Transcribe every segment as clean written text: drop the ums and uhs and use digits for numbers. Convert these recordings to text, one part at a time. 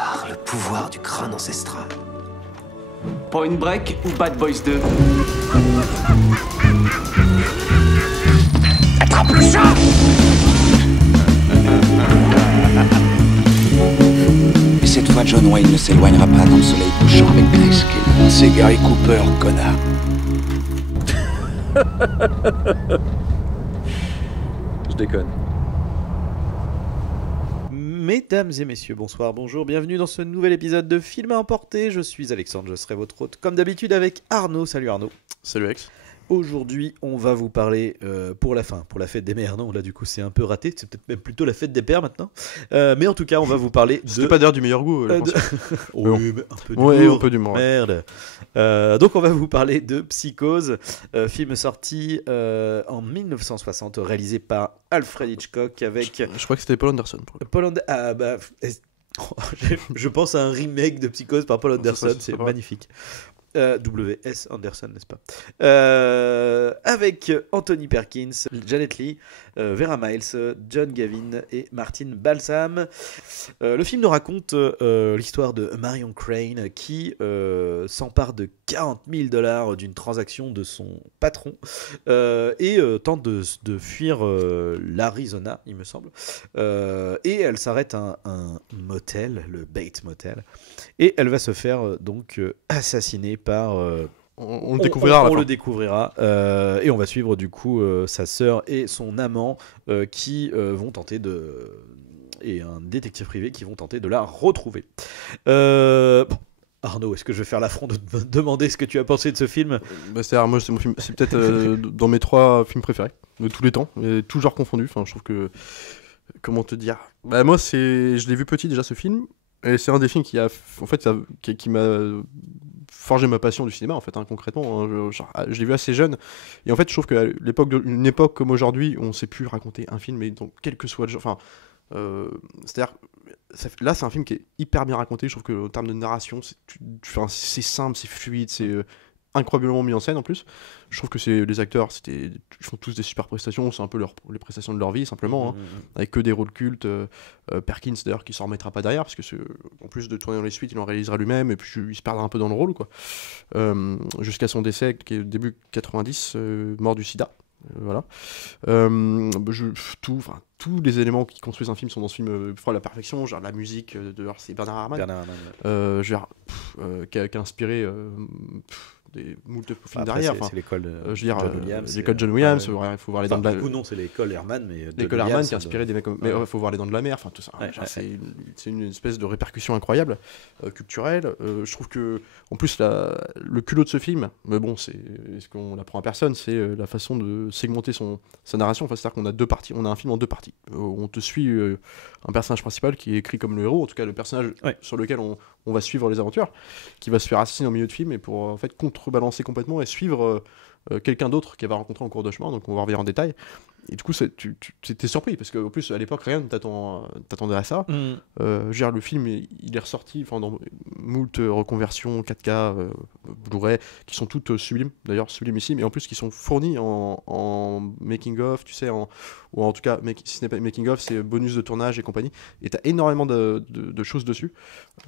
par le pouvoir du crâne ancestral. Point Break ou Bad Boys 2? Attrape le chat! Et cette fois, John Wayne ne s'éloignera pas dans le soleil couchant avec Grayskull. C'est Gary Cooper, connard. Je déconne. Mesdames et messieurs, bonsoir, bonjour, bienvenue dans ce nouvel épisode de Film à emporter. Je suis Alexandre, je serai votre hôte comme d'habitude avec Arnaud. Salut Arnaud. Salut Alex. Aujourd'hui, on va vous parler pour la fête des mères. Non, là du coup c'est un peu raté, c'est peut-être même plutôt la fête des pères maintenant. Mais en tout cas, on va vous parler de... C'était pas d'ailleurs du meilleur goût, je pense. Oui, mais un peu d'humour. Ouais, un peu d'humour. Merde. Donc on va vous parler de Psychose, film sorti en 1960, réalisé par Alfred Hitchcock avec... Je crois que c'était Paul Anderson. Ah bah... Je pense à un remake de Psychose par Paul Anderson, c'est magnifique. W.S. Anderson, n'est-ce pas, avec Anthony Perkins, Janet Leigh, Vera Miles, John Gavin et Martin Balsam. Le film nous raconte l'histoire de Marion Crane qui s'empare de $40,000 d'une transaction de son patron et tente de fuir l'Arizona, il me semble. Et elle s'arrête à un motel, le Bates Motel, et elle va se faire donc assassiner par... on le découvrira à la fin. On le découvrira et on va suivre du coup sa sœur et son amant qui vont tenter de... et un détective privé qui vont tenter de la retrouver. Bon. Arnaud, est-ce que je vais faire l'affront de te demander ce que tu as pensé de ce film? C'est-à-dire, moi, c'est mon film, c'est peut-être dans mes 3 films préférés de tous les temps, et tout genre confondu. Enfin, je trouve que... Comment te dire? Bah, moi, je l'ai vu petit déjà, ce film, et c'est un des films qui m'a forgé ma passion du cinéma, en fait, hein, concrètement. Hein, je l'ai vu assez jeune, et en fait, je trouve qu'à une époque comme aujourd'hui, on ne sait plus raconter un film, mais donc, quel que soit le genre... Enfin, c'est-à-dire... Là, c'est un film qui est hyper bien raconté. Je trouve qu'en termes de narration, c'est simple, c'est fluide, c'est incroyablement mis en scène en plus. Je trouve que les acteurs, ils font tous des super prestations. C'est un peu les prestations de leur vie, simplement, hein, avec que des rôles cultes. Perkins, d'ailleurs, qui s'en remettra pas derrière, parce que en plus de tourner dans les suites, il en réalisera lui-même, et puis il se perdra un peu dans le rôle, quoi. Jusqu'à son décès, qui est début 90, mort du sida. Voilà. Tous les éléments qui construisent un film sont dans ce film à la perfection. Genre la musique, c'est Bernard Herrmann. Qui a inspiré des moult de films derrière. C'est l'école de John Williams. L'école John Williams, il faut voir les dents de la mer. Non, c'est l'école Herrmann, mais l'école Herrmann qui a inspiré des mecs comme... Mais il faut voir les dents de la mer, enfin tout ça. C'est une espèce de répercussion incroyable, culturelle. Je trouve que, en plus, le culot de ce film, mais bon, ce qu'on l'apprend à personne, c'est la façon de segmenter sa narration. Enfin, c'est-à-dire qu'on a 2 parties, on a un film en 2 parties. On te suit un personnage principal qui est écrit comme le héros, en tout cas le personnage sur lequel on va suivre les aventures, qui va se faire assassiner au milieu de film, et pour en fait contrebalancer complètement et suivre quelqu'un d'autre qu'elle va rencontrer en cours de chemin, donc on va revenir en détail. Et du coup, tu t'es surpris, parce qu'en plus, à l'époque, rien ne t'attendait à ça. Le film, il est ressorti dans moult reconversions 4K, Blu-ray, qui sont toutes sublimes, d'ailleurs sublimissimes, et en plus qui sont fournies en making-of, tu sais, ou en tout cas, si ce n'est pas making-of, c'est bonus de tournage et compagnie, et t'as énormément de choses dessus.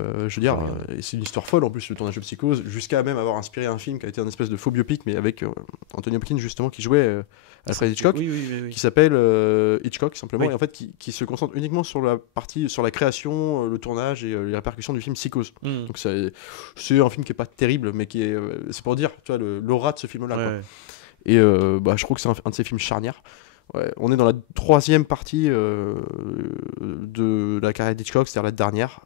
Et c'est une histoire folle, en plus, le tournage de Psychose, jusqu'à même avoir inspiré un film qui a été un espèce de faux biopic, mais avec Anthony Hopkins, justement, qui jouait Alfred Hitchcock, qui s'appelle Hitchcock, simplement, et en fait, qui se concentre uniquement sur la création, le tournage et les répercussions du film Psychose. Donc c'est un film qui est pas terrible, mais qui est... c'est pour dire, tu vois, l'aura de ce film-là, quoi. Et je trouve que c'est un de ces films charnières. Ouais, on est dans la 3e partie de la carrière d'Hitchcock, c'est-à-dire la dernière.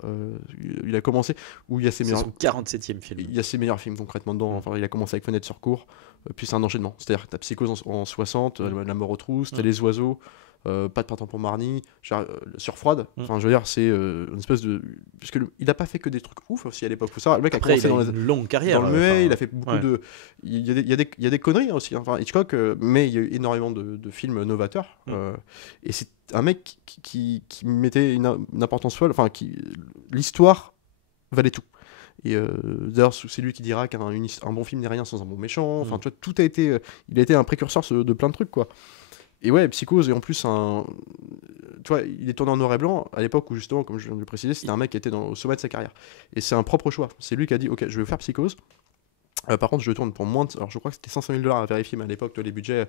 Il a commencé où il y a ses meilleurs... C'est son 47e film. Il y a ses meilleurs films concrètement dedans. Enfin, il a commencé avec Fenêtre sur cour, puis c'est un enchaînement. C'est-à-dire que t'as Psychose en 60, La mort aux trousses, t'as Les oiseaux, Pas de printemps pour Marnie, sur Froide. Enfin, je veux dire, c'est une espèce de... Parce qu'il a pas fait que des trucs ouf aussi à l'époque. Faut savoir, le mec a commencé dans une longue carrière. Dans le muet, il a fait beaucoup de... Il y a des conneries aussi, hein. Enfin, Hitchcock, mais il y a eu énormément de films novateurs. Et c'est un mec qui mettait une importance folle. Enfin, l'histoire valait tout. Et d'ailleurs, c'est lui qui dira qu'un bon film n'est rien sans un bon méchant. Enfin, tu vois, tout a été... il a été un précurseur de plein de trucs, quoi. Et ouais, Psychose, et en plus, tu vois, il est tourné en noir et blanc à l'époque où, justement, comme je viens de le préciser, c'était un mec qui était au sommet de sa carrière. Et c'est un propre choix. C'est lui qui a dit, ok, je vais faire Psychose. Par contre, je le tourne pour moins de... Alors, je crois que c'était $500 000 à vérifier, mais à l'époque, les budgets...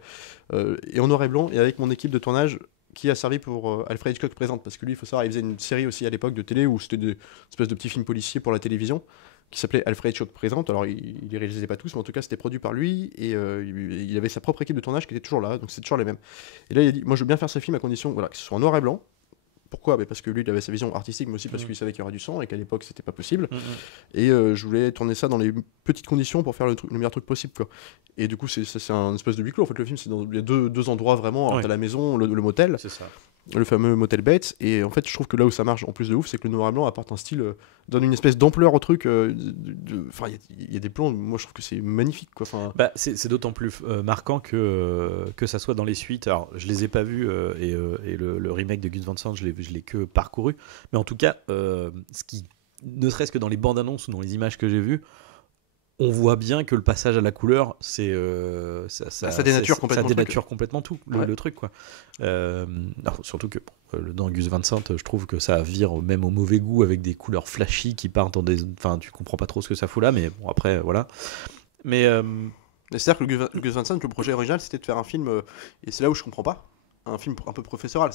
et en noir et blanc, et avec mon équipe de tournage qui a servi pour Alfred Hitchcock Présente. Parce que lui, il faut savoir, il faisait une série aussi à l'époque de télé où c'était des espèces de petits films policiers pour la télévision qui s'appelait Alfred Hitchcock Présente. Alors, il les réalisait pas tous, mais en tout cas, c'était produit par lui. Et il avait sa propre équipe de tournage qui était toujours là, donc c'est toujours les mêmes. Et là, il a dit, moi, je veux bien faire ce film à condition que ce soit en noir et blanc. Pourquoi ? Parce que lui, il avait sa vision artistique, mais aussi parce qu'il savait qu'il y aurait du sang et qu'à l'époque, c'était pas possible. Et je voulais tourner ça dans les petites conditions pour faire le meilleur truc possible, quoi. Et du coup, c'est un espèce de huis clos. En fait, le film, il y a deux endroits vraiment. Alors, t'as la maison, le motel, C'est ça. le fameux motel Bates. Et en fait, je trouve que là où ça marche en plus de ouf, c'est que le noir et blanc apporte un style, donne une espèce d'ampleur au truc. Enfin, il y a des plans, moi, je trouve que c'est magnifique, quoi. Enfin, c'est d'autant plus marquant que ça soit dans les suites. Alors, je les ai pas vus et le remake de Gus Van Sant, je l'ai que parcouru. Mais en tout cas, ce qui, ne serait-ce que dans les bandes annonces ou dans les images que j'ai vues, on voit bien que le passage à la couleur, ça dénature complètement tout le truc, quoi. Surtout que dans Gus Van Sant, je trouve que ça vire même au mauvais goût avec des couleurs flashy qui partent dans des... Enfin, tu comprends pas trop ce que ça fout là, mais bon, après, voilà. Mais c'est-à-dire que le Gus Van Sant, le projet original, c'était de faire un film, et c'est là où je comprends pas, un film un peu professoral.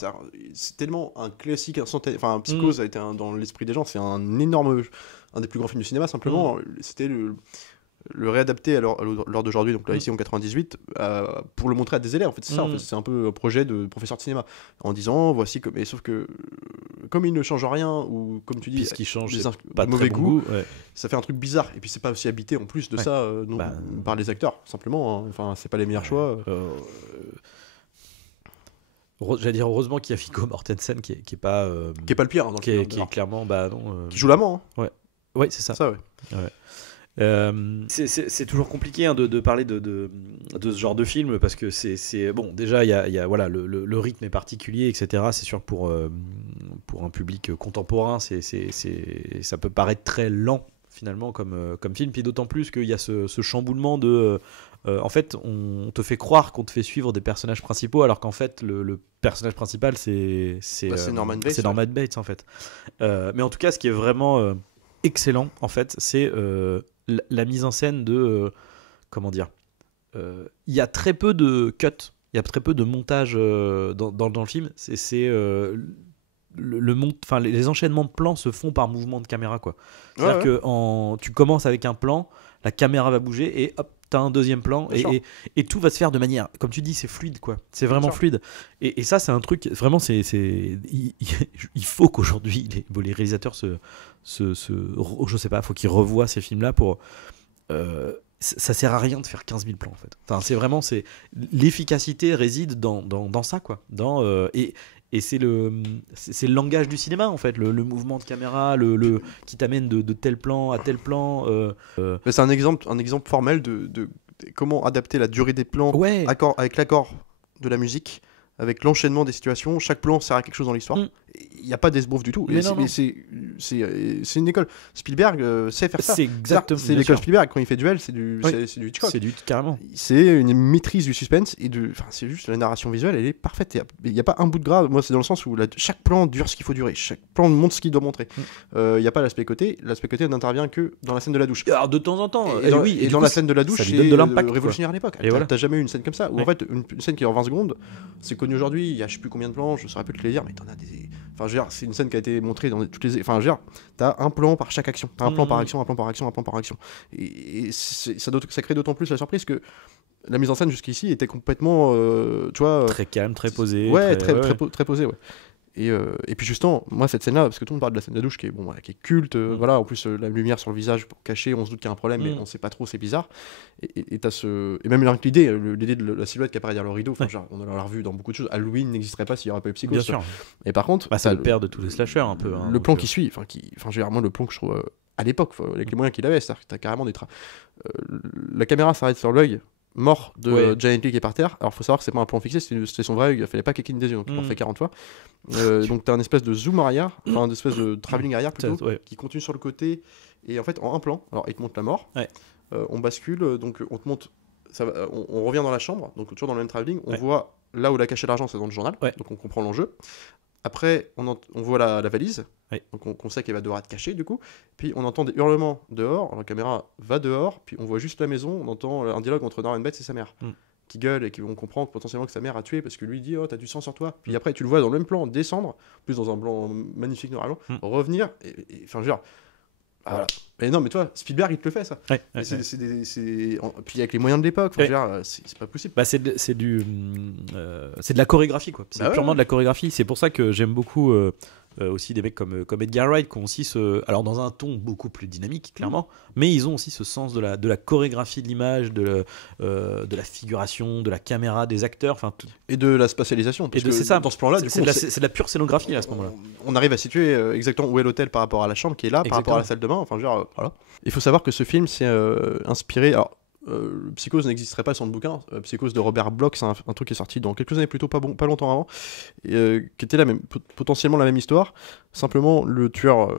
C'est tellement un classique, enfin, Psychose a été dans l'esprit des gens, c'est un des plus grands films du cinéma, simplement. C'était le réadapter lors d'aujourd'hui, donc là ici en 98, pour le montrer à des élèves. En fait, c'est ça. En fait, c'est un peu un projet de professeur de cinéma, en disant voici comme. Et sauf que comme il ne change rien, ou comme tu dis, ce qui change, pas mauvais goût, ouais. Ça fait un truc bizarre. Et puis c'est pas aussi habité en plus de ça par les acteurs, simplement. Hein. Enfin, c'est pas les meilleurs choix. J'allais dire heureusement qu'il y a Viggo Mortensen qui est pas qui est pas le pire, hein, qui est clairement qui joue l'amant. Hein. Ouais, c'est ça. C'est toujours compliqué de parler de ce genre de film parce que c'est bon, déjà il y a voilà, le rythme est particulier, etc. C'est sûr que pour un public contemporain, ça peut paraître très lent finalement comme film, puis d'autant plus qu'il y a ce chamboulement de en fait on te fait croire qu'on te fait suivre des personnages principaux alors qu'en fait le personnage principal c'est Norman Bates, Norman Bates en fait. Mais en tout cas, ce qui est vraiment excellent en fait, c'est la mise en scène de comment dire, il y a très peu de cuts, il y a très peu de montage dans le film. C'est les enchaînements de plans se font par mouvement de caméra, quoi. C'est-à-dire que tu commences avec un plan, la caméra va bouger et hop, t'as un deuxième plan et tout va se faire de manière, comme tu dis, c'est fluide, quoi. C'est vraiment fluide. Et ça, c'est un truc vraiment, il faut qu'aujourd'hui les réalisateurs je sais pas, faut qu'ils revoient ces films-là pour. Ça sert à rien de faire 15 000 plans en fait. Enfin, c'est l'efficacité réside dans ça, quoi. Et c'est le langage du cinéma en fait, le mouvement de caméra, qui t'amène de tel plan à tel plan. Mais c'est un exemple formel de comment adapter la durée des plans avec l'accord de la musique, avec l'enchaînement des situations. Chaque plan sert à quelque chose dans l'histoire. Il n'y a pas d'esbrouf du tout. Mais c'est une école. Spielberg sait faire ça. C'est exactement. C'est l'école Spielberg. Quand il fait Duel, c'est du Hitchcock. C'est carrément. C'est une maîtrise du suspense c'est juste la narration visuelle, elle est parfaite. Il n'y a pas un bout de gras. Moi, c'est dans le sens où chaque plan dure ce qu'il faut durer. Chaque plan montre ce qu'il doit montrer. Il n'y a pas l'aspect côté. L'aspect côté n'intervient que dans la scène de la douche. Alors de temps en temps. Et dans la scène de la douche, c'est de l'impact, révolutionnaire à l'époque. T'as jamais eu une scène comme ça. Où en fait, une scène qui est en 20 secondes, c'est connu aujourd'hui. Il y a je sais plus combien de plans, je saurais plus te les dire, mais t'en as des. Enfin, je veux dire, c'est une scène qui a été montrée dans toutes les. Enfin, je veux dire, t'as un plan par chaque action. T'as un plan par action, un plan par action, un plan par action. Et ça crée d'autant plus la surprise que la mise en scène jusqu'ici était complètement. Tu vois. Très calme, très posée. Ouais, très posée, ouais. Et puis justement, moi cette scène-là, parce que tout le monde parle de la scène de douche qui est culte, voilà, en plus la lumière sur le visage pour cacher, on se doute qu'il y a un problème, mais on sait pas trop, c'est bizarre. Et même l'idée de la silhouette qui apparaît derrière le rideau, genre, on l'a revu dans beaucoup de choses. Halloween n'existerait pas s'il n'y aurait pas eu Psychose. Bien sûr. Et par contre, c'est le père de tous les slashers un peu. Le plan qui suit, généralement le plan que je trouve à l'époque, avec les moyens qu'il avait, c'est-à-dire que t'as carrément la caméra s'arrête sur l'œil mort de Janet Leigh qui est par terre. Alors faut savoir que c'est pas un plan fixé, c'était son vrai œil, il fallait pas cliquer des yeux, donc il en fait 40 fois. Donc t'as un espèce de zoom arrière, enfin une espèce de travelling arrière plutôt, qui continue sur le côté, et en fait en un plan, alors il te montre la mort, on bascule, donc on te montre on revient dans la chambre, donc toujours dans le même travelling, on Ouais. voit là où il a caché l'argent, c'est dans le journal, Ouais. donc on comprend l'enjeu. Après, on voit la valise, Ouais. donc on sait qu'elle va devoir être cachée du coup. Puis on entend des hurlements dehors, la caméra va dehors, puis on voit juste la maison, on entend un dialogue entre Norman Bates et sa mère. Qui gueule et on comprend que potentiellement que sa mère a tué parce que lui dit oh t'as du sang sur toi. Puis après tu le vois dans le même plan descendre, en plus dans un blanc magnifique noir et blanc, revenir enfin genre voilà. Mais non mais toi Spielberg il te le fait ça. Ouais, Et puis avec les moyens de l'époque, Ouais. c'est pas possible. Bah, c'est de la chorégraphie, quoi. C'est Bah ouais, purement ouais. de la chorégraphie. C'est pour ça que j'aime beaucoup aussi des mecs comme Edgar Wright qui ont aussi alors dans un ton beaucoup plus dynamique, clairement, mais ils ont aussi ce sens de la chorégraphie de l'image, de la figuration, de la caméra, des acteurs, enfin tout. Et de la spatialisation. Parce Et que c'est ça. dans ce plan-là, C'est de la pure scénographie à ce moment-là. On arrive à situer exactement où est l'hôtel par rapport à la chambre qui est là, par rapport à la salle de bain. Enfin, genre, voilà. Il faut savoir que ce film s'est inspiré. Alors, Psychose n'existerait pas sans le bouquin. Psychose de Robert Bloch, c'est un truc qui est sorti dans quelques années plutôt pas longtemps avant, et, qui était potentiellement la même histoire. Simplement, le tueur,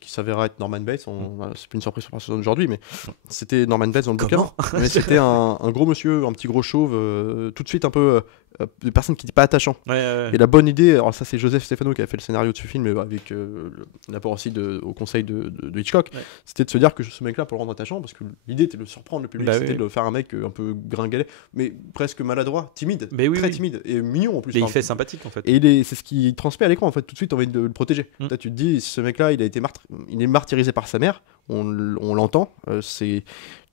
qui s'avéra être Norman Bates, c'est plus une surprise pour personne aujourd'hui, mais c'était Norman Bates dans le bouquin. Mais c'était un gros monsieur, un petit gros chauve, tout de suite un peu de personne qui n'était pas attachant. Ouais. Et la bonne idée, alors ça c'est Joseph Stefano qui a fait le scénario de ce film, avec l'apport aussi au conseil de Hitchcock, c'était de se dire que ce mec-là, pour le rendre attachant, parce que l'idée était de surprendre le public, c'était de faire un mec un peu gringalet, mais presque maladroit, timide, très timide, et mignon en plus. Mais il fait sympathique en fait. Et c'est ce qui transmet à l'écran en fait, tout de suite on envie de le protéger. Là, tu te dis, ce mec-là, il est martyrisé par sa mère, on l'entend,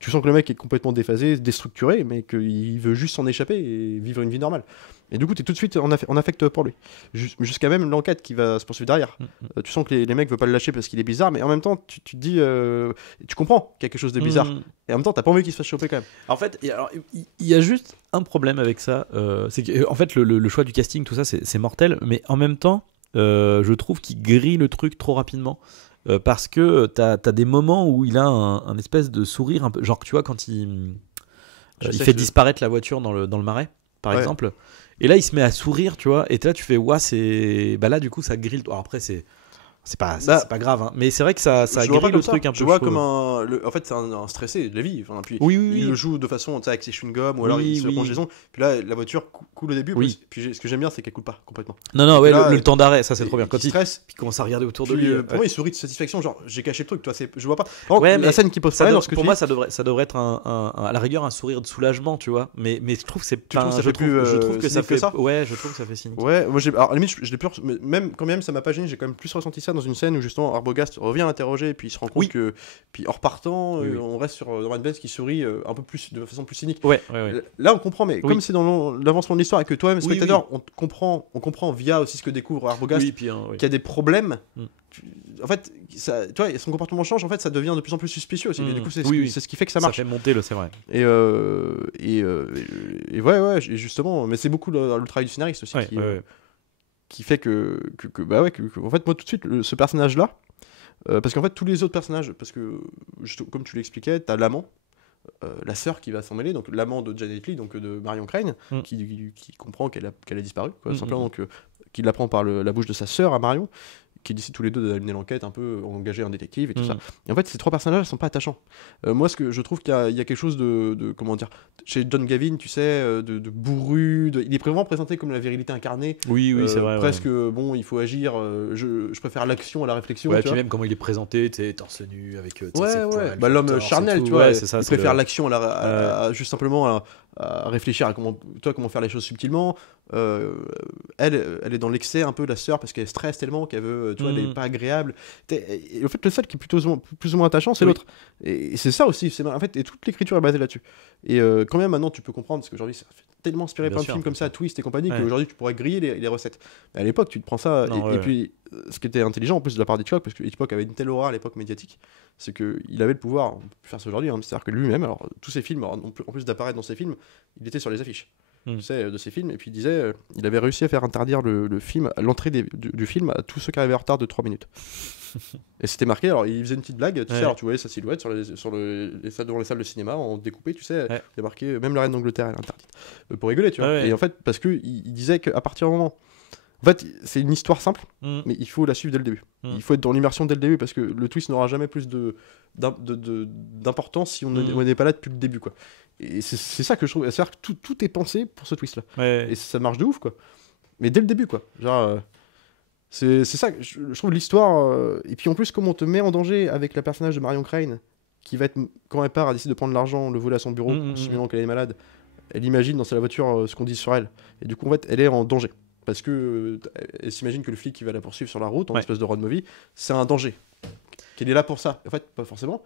tu sens que le mec est complètement déphasé, déstructuré, mais qu'il veut juste s'en échapper et vivre une vie normale. Et du coup, tu es tout de suite en affect pour lui. Jusqu'à même l'enquête qui va se poursuivre derrière. Tu sens que les mecs veulent pas le lâcher parce qu'il est bizarre, mais en même temps, tu te dis, tu comprends qu'il y a quelque chose de bizarre. Et en même temps, t'as pas envie qu'il se fasse choper quand même. En fait, il y a juste un problème avec ça. C'est que, en fait, le choix du casting, tout ça, c'est mortel. Mais en même temps, je trouve qu'il grille le truc trop rapidement. Parce que t'as des moments où il a un espèce de sourire un peu, genre tu vois quand il fait disparaître la voiture dans le marais par exemple, et là il se met à sourire, tu vois, et là tu fais là du coup ça grille. Alors après c'est pas grave, hein, mais c'est vrai que ça grille le truc un peu. Je vois comme en fait c'est un stressé de la vie, puis il le joue de façon avec ses chewing-gums ou alors il se ronge les ongles, puis là la voiture coule au début, puis ce que j'aime bien c'est qu'elle coule pas complètement. Non ouais, là, le temps d'arrêt, ça c'est trop bien quand il stresse, puis il commence à regarder autour de lui. Pour moi il sourit de satisfaction, genre j'ai caché le truc, toi je vois pas. Ouais, la scène qui pose problème, pour moi ça devrait être à la rigueur un sourire de soulagement, tu vois, mais je trouve que c'est je trouve que ça fait ça. Ouais, je trouve que ça fait cynique. Ouais, moi alors à la limite je l'ai plus, même quand même ça m'a pas gêné, j'ai quand même plus ressenti ça dans une scène où justement Arbogast revient l'interroger et puis il se rend compte que puis en repartant on reste sur Norman Bates qui sourit un peu plus de façon plus cynique. Ouais. Là on comprend, mais comme c'est dans l'avancement de l'histoire et que toi-même spectateur on comprend via aussi ce que découvre Arbogast qu'il y a des problèmes. En fait ça, tu vois, son comportement change, en fait ça devient de plus en plus suspicieux aussi. Et du coup c'est ce qui fait que ça marche. Ça fait monter c'est vrai. Et ouais justement, mais c'est beaucoup le travail du scénariste aussi qui fait que en fait moi tout de suite ce personnage là, parce qu'en fait tous les autres personnages, parce que comme tu l'expliquais, t'as l'amant, la sœur qui va s'en mêler, donc l'amant de Janet Leigh, donc de Marion Crane, qui comprend qu'elle a disparu, simplement, donc qui l'apprend par la bouche de sa sœur à Marion, qui décident tous les deux d'amener l'enquête, un peu engager un détective et tout ça. Et en fait, ces trois personnages sont pas attachants. Moi, ce que je trouve qu'il y a quelque chose de comment dire, chez John Gavin, tu sais, de bourru, il est vraiment présenté comme la virilité incarnée. Oui, c'est vrai. Presque, bon, il faut agir. Je préfère l'action à la réflexion. Ouais, puis même comment il est présenté, tu sais, torse nu avec. Ouais. L'homme charnel, tu vois. C'est ça. Il préfère l'action à juste simplement à réfléchir à comment faire les choses subtilement. Elle est dans l'excès un peu, la sœur, parce qu'elle stresse tellement qu'elle veut, tu vois, elle est pas agréable. Et en fait, le seul qui est plus ou moins attachant, c'est l'autre. Et c'est ça aussi, en fait, et toute l'écriture est basée là-dessus. Et quand même maintenant tu peux comprendre, parce qu'aujourd'hui ça fait tellement inspiré plein de films comme ça, Twist et compagnie, qu'aujourd'hui tu pourrais griller les recettes. Mais à l'époque tu te prends ça, et puis ce qui était intelligent en plus de la part d'Hitchcock, parce que Hitchcock avait une telle aura à l'époque médiatique, c'est qu'il avait le pouvoir, on peut faire ça aujourd'hui, c'est-à-dire que lui-même, alors tous ses films, en plus d'apparaître dans ses films, il était sur les affiches. Tu sais, de ses films, et puis il disait il avait réussi à faire interdire le film, l'entrée du film à tous ceux qui arrivaient en retard de 3 minutes. Et c'était marqué, alors il faisait une petite blague, tu sais, alors tu voyais sa silhouette devant les salles de cinéma en découpé, tu sais, il y a marqué même la reine d'Angleterre elle est interdite, pour rigoler, tu vois. Et en fait, parce que il disait qu'à partir du moment, en fait c'est une histoire simple, mais il faut la suivre dès le début. Il faut être dans l'immersion dès le début, parce que le twist n'aura jamais plus d'importance si on n'est pas là depuis le début, quoi. Et c'est ça que je trouve. C'est-à-dire que tout est pensé pour ce twist-là. Ouais. Et ça marche de ouf, quoi. Mais dès le début, quoi. Genre, c'est ça que je trouve l'histoire. Et puis en plus, comment on te met en danger avec le personnage de Marion Crane, qui va être, quand elle part, elle décide de prendre l'argent, le voler à son bureau, en simulant qu'elle est malade. Elle imagine dans sa voiture ce qu'on dit sur elle. Et du coup, en fait, elle est en danger. Parce que elle s'imagine que le flic qui va la poursuivre sur la route, en espèce de road movie, c'est un danger. Qu'elle est là pour ça. En fait, pas forcément.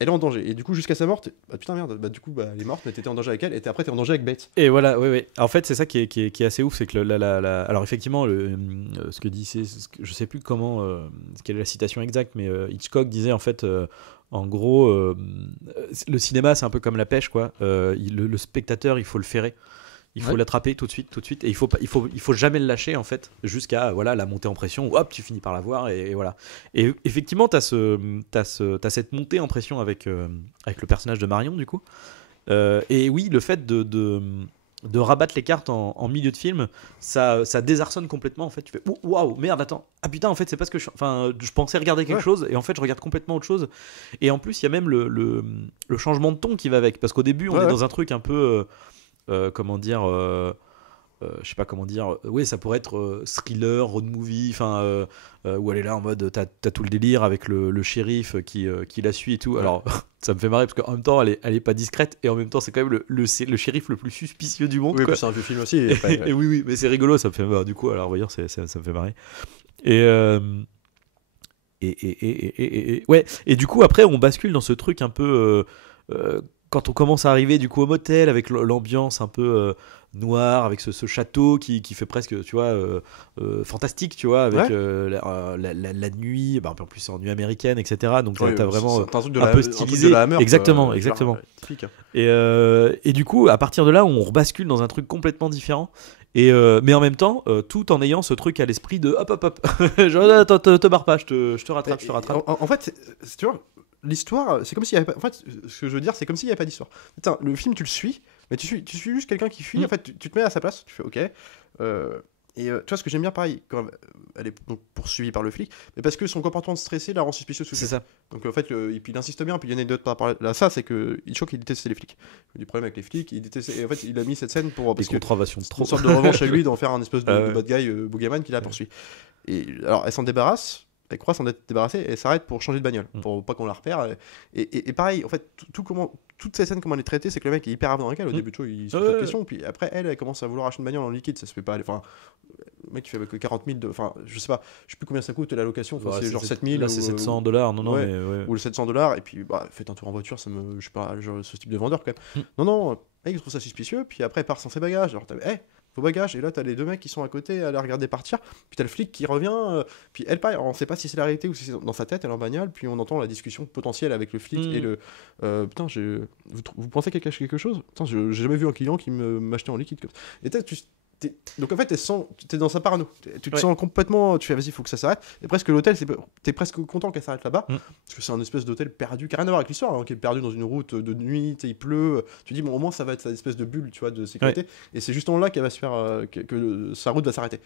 Elle est en danger. Et du coup, jusqu'à sa mort, putain merde, du coup, elle est morte, mais t'étais en danger avec elle, et après t'es en danger avec Bates. Et voilà, oui. En fait, c'est ça qui est assez ouf, c'est que alors effectivement, ce que dit, je sais plus comment, quelle est la citation exacte, mais Hitchcock disait en fait, en gros, le cinéma c'est un peu comme la pêche, quoi. Le spectateur, il faut le ferrer. Il faut l'attraper tout de suite, et il faut jamais le lâcher en fait, jusqu'à la montée en pression. Hop, tu finis par la voir et voilà. Et effectivement, t'as cette montée en pression avec le personnage de Marion du coup. Et oui, le fait de rabattre les cartes en milieu de film, ça désarçonne complètement en fait. Tu fais waouh, merde, attends, ah putain, en fait c'est pas ce que je pensais regarder quelque chose et en fait je regarde complètement autre chose. Et en plus il y a même le changement de ton qui va avec, parce qu'au début on est dans un truc un peu comment dire, je sais pas comment dire, oui, ça pourrait être thriller, road movie, enfin où elle est là en mode t'as tout le délire avec le shérif qui la suit et tout. Alors ça me fait marrer parce qu'en même temps elle est pas discrète et en même temps c'est quand même le shérif le plus suspicieux du monde. Oui, quoi. c'est un vieux film aussi. Et oui, mais c'est rigolo, ça me fait du coup. Alors voyons, ça me fait marrer. Et du coup après on bascule dans ce truc un peu. Quand on commence à arriver du coup au motel avec l'ambiance un peu noire, avec ce château qui fait presque, tu vois, fantastique, tu vois, avec la nuit, en plus c'est en nuit américaine, etc. Donc t'as vraiment un truc un peu stylisé. De la Hammer, exactement. Typique. Et du coup, à partir de là, on rebascule dans un truc complètement différent. Mais en même temps, tout en ayant ce truc à l'esprit de hop. Attends, te barre pas, je te rattrape. En fait, tu vois, l'histoire, c'est comme s'il y avait pas. En fait, ce que je veux dire, c'est comme s'il n'y avait pas d'histoire. Putain, le film, tu le suis, mais tu suis juste quelqu'un qui fuit. En fait, tu te mets à sa place, tu fais OK. Tu vois, ce que j'aime bien, pareil, quand elle est donc poursuivie par le flic, mais parce que son comportement stressé la rend suspicieuse. C'est ça. Donc en fait, et puis il insiste bien, puis il y en a une autre par rapport à ça, c'est que Hitchcock, il détestait les flics. Il a des problèmes avec les flics, il détestait. Et en fait, il a mis cette scène pour. Des contraventions trop. Une sorte de revanche à lui d'en faire un espèce de bad guy, boogeyman qui la poursuit. Et alors, elle s'en débarrasse. Elle croit s'en être débarrassée et elle s'arrête pour changer de bagnole, pour pas qu'on la repère. Et pareil, en fait, toute cette scène, comment elle est traitée, c'est que le mec est hyper avenant avec elle. Au début, il se pose la question, puis après, elle commence à vouloir acheter une bagnole en liquide. Ça se fait pas. Enfin, le mec, il fait avec 40 000. Enfin, je sais plus combien ça coûte la location. Enfin, c'est genre 7 000. Là, c'est $700. Non, mais. Ou le $700. Et puis, faites un tour en voiture, je sais pas, genre, ce type de vendeur quand même. Non, il trouve ça suspicieux. Puis après, il part sans ses bagages. Alors, vos bagages, et là t'as les deux mecs qui sont à côté à la regarder partir, puis t'as le flic qui revient, puis elle pareil, on sait pas si c'est la réalité ou si c'est dans sa tête, elle est en bagnole, puis on entend la discussion potentielle avec le flic et le putain, vous pensez qu'elle cache quelque chose? Putain, j'ai jamais vu un client qui m'achetait en liquide comme ça. Et donc en fait t'es dans sa parano, tu te sens complètement, tu fais vas-y, faut que ça s'arrête, et presque l'hôtel, t'es presque content qu'elle s'arrête là-bas, parce que c'est un espèce d'hôtel perdu qui a rien à voir avec l'histoire, hein, qui est perdu dans une route de nuit, il pleut, tu dis bon, au moins ça va être cette espèce de bulle, tu vois, de sécurité, et c'est juste en là qu'elle va se faire que sa route va s'arrêter,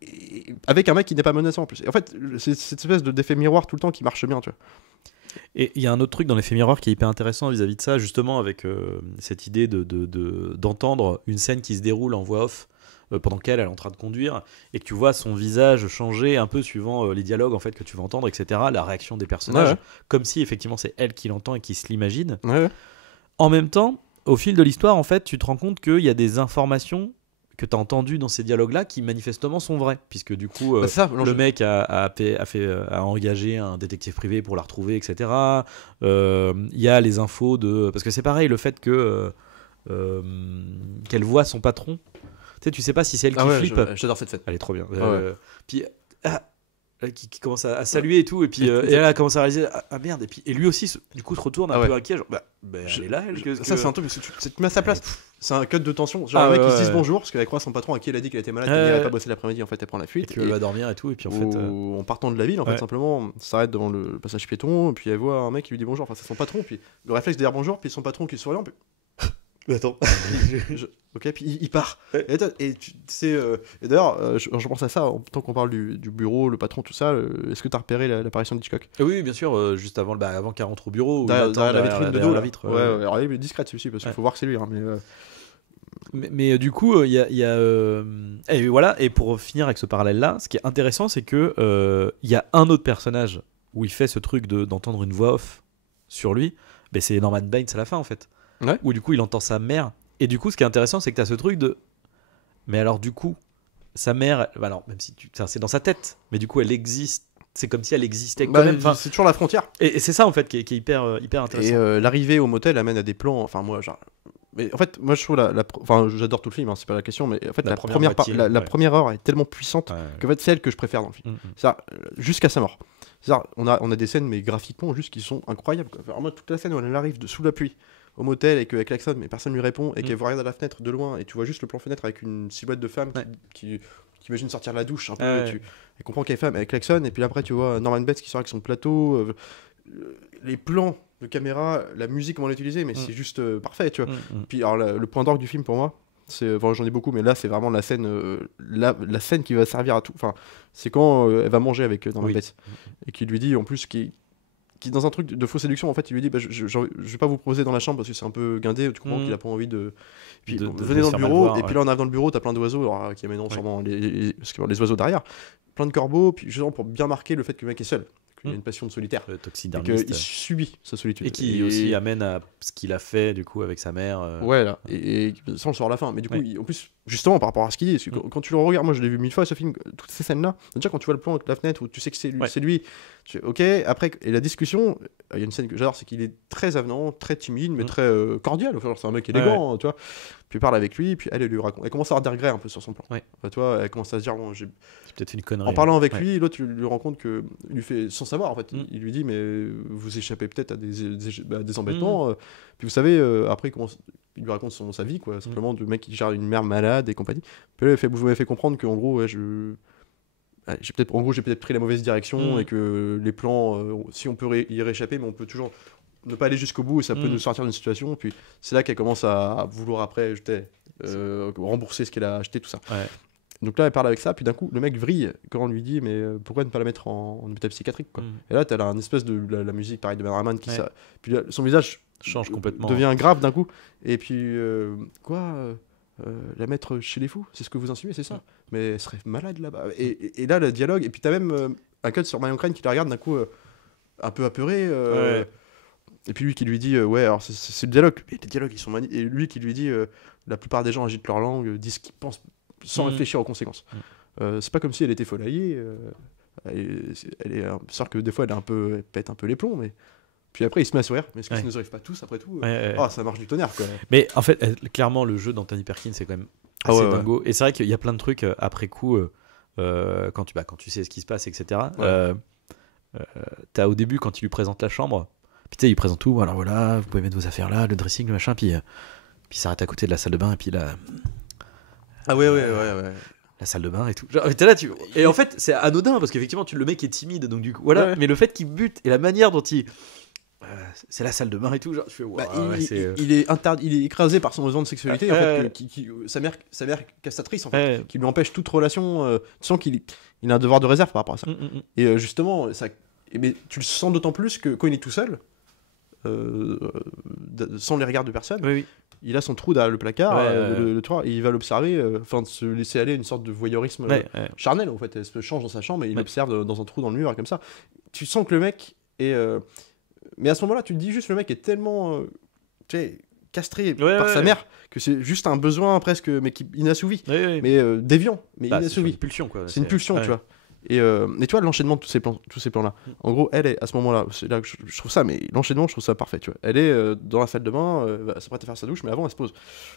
et avec un mec qui n'est pas menaçant en plus. Et en fait c'est cette espèce d'effet miroir tout le temps qui marche bien, tu vois. Et il y a un autre truc dans l'effet miroir qui est hyper intéressant vis-à-vis de ça, justement, avec cette idée d'entendre une scène qui se déroule en voix off pendant qu'elle est en train de conduire, et que tu vois son visage changer un peu suivant les dialogues en fait, que tu vas entendre, etc., la réaction des personnages, comme si effectivement c'est elle qui l'entend et qui se l'imagine. En même temps, au fil de l'histoire, en fait, tu te rends compte qu'il y a des informations que tu as entendues dans ces dialogues-là qui manifestement sont vraies, puisque du coup le mec a engagé un détective privé pour la retrouver, etc. Il y a les infos parce que c'est pareil, le fait que qu'elle voit son patron, tu sais pas si c'est elle qui flippe. J'adore cette scène, elle est trop bien. Puis qui commence à saluer et tout, et puis et elle commence à réaliser merde, et lui aussi du coup se retourne un peu inquiet, genre elle est là, ça c'est un truc, tu te mets à sa place, c'est un cut de tension, genre un mec qui se dit bonjour parce qu'elle croit son patron à qui elle a dit qu'elle était malade, qu'elle n'irait pas bosser l'après-midi, en fait elle prend la fuite et qu'elle va dormir et tout, et puis en fait en partant de la ville en fait simplement s'arrête devant le passage piéton, et puis elle voit un mec qui lui dit bonjour, enfin c'est son patron, puis le réflexe de dire bonjour, puis son patron qui est souriant, puis Attends. Ok, puis il part. Et tu sais, et d'ailleurs, je pense à ça, tant qu'on parle du bureau, le patron, tout ça, est-ce que tu as repéré l'apparition d'Hitchcock? Oui, bien sûr, juste avant qu'elle rentre au bureau. Derrière la vitrine de dos, la vitre. Ouais, alors elle est discrète celui-ci, parce qu'il faut voir que c'est lui. Hein, mais du coup, il y a et voilà. Et pour finir avec ce parallèle-là, ce qui est intéressant, c'est que il y a un autre personnage où il fait ce truc d'entendre une voix off sur lui. Ben, c'est Norman Bates à la fin, en fait. Ouais. Où du coup, il entend sa mère. Et du coup, ce qui est intéressant, c'est que tu as ce truc de. Mais alors, du coup, sa mère, alors, même si c'est dans sa tête, mais du coup, elle existe. C'est comme si elle existait quand même. Enfin, c'est toujours la frontière. Et c'est ça, en fait, qui est hyper intéressant. Et l'arrivée au motel amène à des plans. Enfin, moi, genre. Mais en fait, moi, je trouve enfin, j'adore tout le film, hein, c'est pas la question, mais en fait, la première heure est tellement puissante que en fait, c'est elle que je préfère dans le film. Jusqu'à sa mort. On a des scènes, mais graphiquement, juste qui sont incroyables. Alors, moi, toute la scène où elle arrive sous la pluie au motel et qu'elle klaxonne, mais personne lui répond et qu'elle vous regarde à la fenêtre de loin et tu vois juste le plan fenêtre avec une silhouette de femme qui imagine sortir de la douche un peu. Elle comprend qu'elle est femme, elle klaxonne et puis après, tu vois Norman Bates qui sort avec son plateau. Les plans de caméra, la musique, comment l'utiliser, mais c'est juste parfait, tu vois. Puis alors, le point d'orgue du film pour moi, enfin, j'en ai beaucoup, mais là c'est vraiment la scène, la scène qui va servir à tout. Enfin, c'est quand elle va manger avec Norman Bates et qui lui dit en plus qui dans un truc de fausse séduction, en fait, il lui dit je vais pas vous proposer dans la chambre parce que c'est un peu guindé, tu comprends qu'il a pas envie de. Puis venez dans le bureau, et puis là on arrive dans le bureau, t'as plein d'oiseaux, alors, qui amèneront sûrement les oiseaux derrière, plein de corbeaux, puis justement pour bien marquer le fait que le mec est seul. Il a une passion de solitaire. Le et taxidermiste. qu'il subit sa solitude. Et qui aussi amène à ce qu'il a fait du coup avec sa mère. Ouais, là. Et ça, on le sort à la fin. Mais du coup, en plus, justement, par rapport à ce qu'il dit, quand tu le regardes, moi je l'ai vu 1000 fois ce film, toutes ces scènes-là, déjà quand tu vois le plan avec la fenêtre où tu sais que c'est lui, ok, après, et la discussion, il y a une scène que j'adore, c'est qu'il est très avenant, très timide, mais très cordial. Enfin, c'est un mec élégant, tu vois. Puis il parle avec lui, puis elle lui raconte. Elle commence à avoir des regrets un peu sur son plan. Enfin, tu vois, elle commence à se dire, bon, c'est peut-être une connerie. En parlant avec lui, l'autre lui rend compte que lui fait sans savoir en fait. Il lui dit mais vous échappez peut-être à des embêtements. Puis vous savez après il lui raconte sa vie quoi, simplement du mec qui gère une mère malade et compagnie. Puis là, vous m'avez fait comprendre qu'en gros j'ai peut-être pris la mauvaise direction et que les plans si on peut y réchapper, mais on peut toujours ne pas aller jusqu'au bout et ça peut nous sortir d'une situation. Puis c'est là qu'elle commence à vouloir après rembourser ce qu'elle a acheté, tout ça. Donc là, elle parle avec ça, puis d'un coup, le mec vrille quand on lui dit mais pourquoi ne pas la mettre en hôpital psychiatrique quoi. Et là, t'as un espèce de la musique pareil de Ben Rahman qui ça. Puis là, son visage change complètement, devient grave d'un coup. Et puis la mettre chez les fous, c'est ce que vous insinuez, c'est ça. Mais elle serait malade là-bas. Et là, le dialogue, et puis t'as même un cut sur Marion Crane qui la regarde d'un coup un peu apeuré. Et puis lui qui lui dit ouais, alors c'est le dialogue. Et les dialogues ils sont magnifiques. Et lui qui lui dit la plupart des gens agitent leur langue, disent ce qu'ils pensent sans réfléchir aux conséquences. C'est pas comme si elle était follaillée. Elle est sûr que des fois elle pète un peu les plombs, mais puis après il se met à sourire. Mais est-ce que ça nous arrive pas tous après tout ça marche du tonnerre quoi. Mais en fait clairement le jeu d'Anthony Perkins c'est quand même assez dingo. Et c'est vrai qu'il y a plein de trucs après coup quand tu sais ce qui se passe, etc. T'as au début quand il lui présente la chambre, puis tu sais il présente tout, alors voilà vous pouvez mettre vos affaires là, le dressing, le machin, puis il s'arrête à côté de la salle de bain et puis là la salle de bain et tout. Genre, t'es là, et en fait, c'est anodin parce qu'effectivement, le mec est timide, donc du coup, voilà. Mais le fait qu'il bute et la manière dont c'est la salle de bain et tout, genre, je fais, il est écrasé par son besoin de sexualité, en fait, sa mère castratrice, en fait, qui lui empêche toute relation. Tu sens qu'il a un devoir de réserve par rapport à ça. Et justement, mais tu le sens d'autant plus que quand il est tout seul, sans les regards de personne. Il a son trou derrière le placard, le toit, et il va l'observer, enfin de se laisser aller une sorte de voyeurisme charnel en fait. Elle se change dans sa chambre et il observe dans un trou dans le mur comme ça. Tu sens que le mec est, mais à ce moment-là, tu te dis juste le mec est tellement, castré par sa mère que c'est juste un besoin presque, mais inassouvi, mais déviant, mais inassouvi. C'est une pulsion quoi. C'est une pulsion, tu vois. Et tu vois l'enchaînement de tous ces plans là, en gros elle est à ce moment là, c'est là que je trouve ça, mais l'enchaînement je trouve ça parfait, tu vois. Elle est dans la salle de bain, elle s'apprête à faire sa douche, mais avant elle se pose.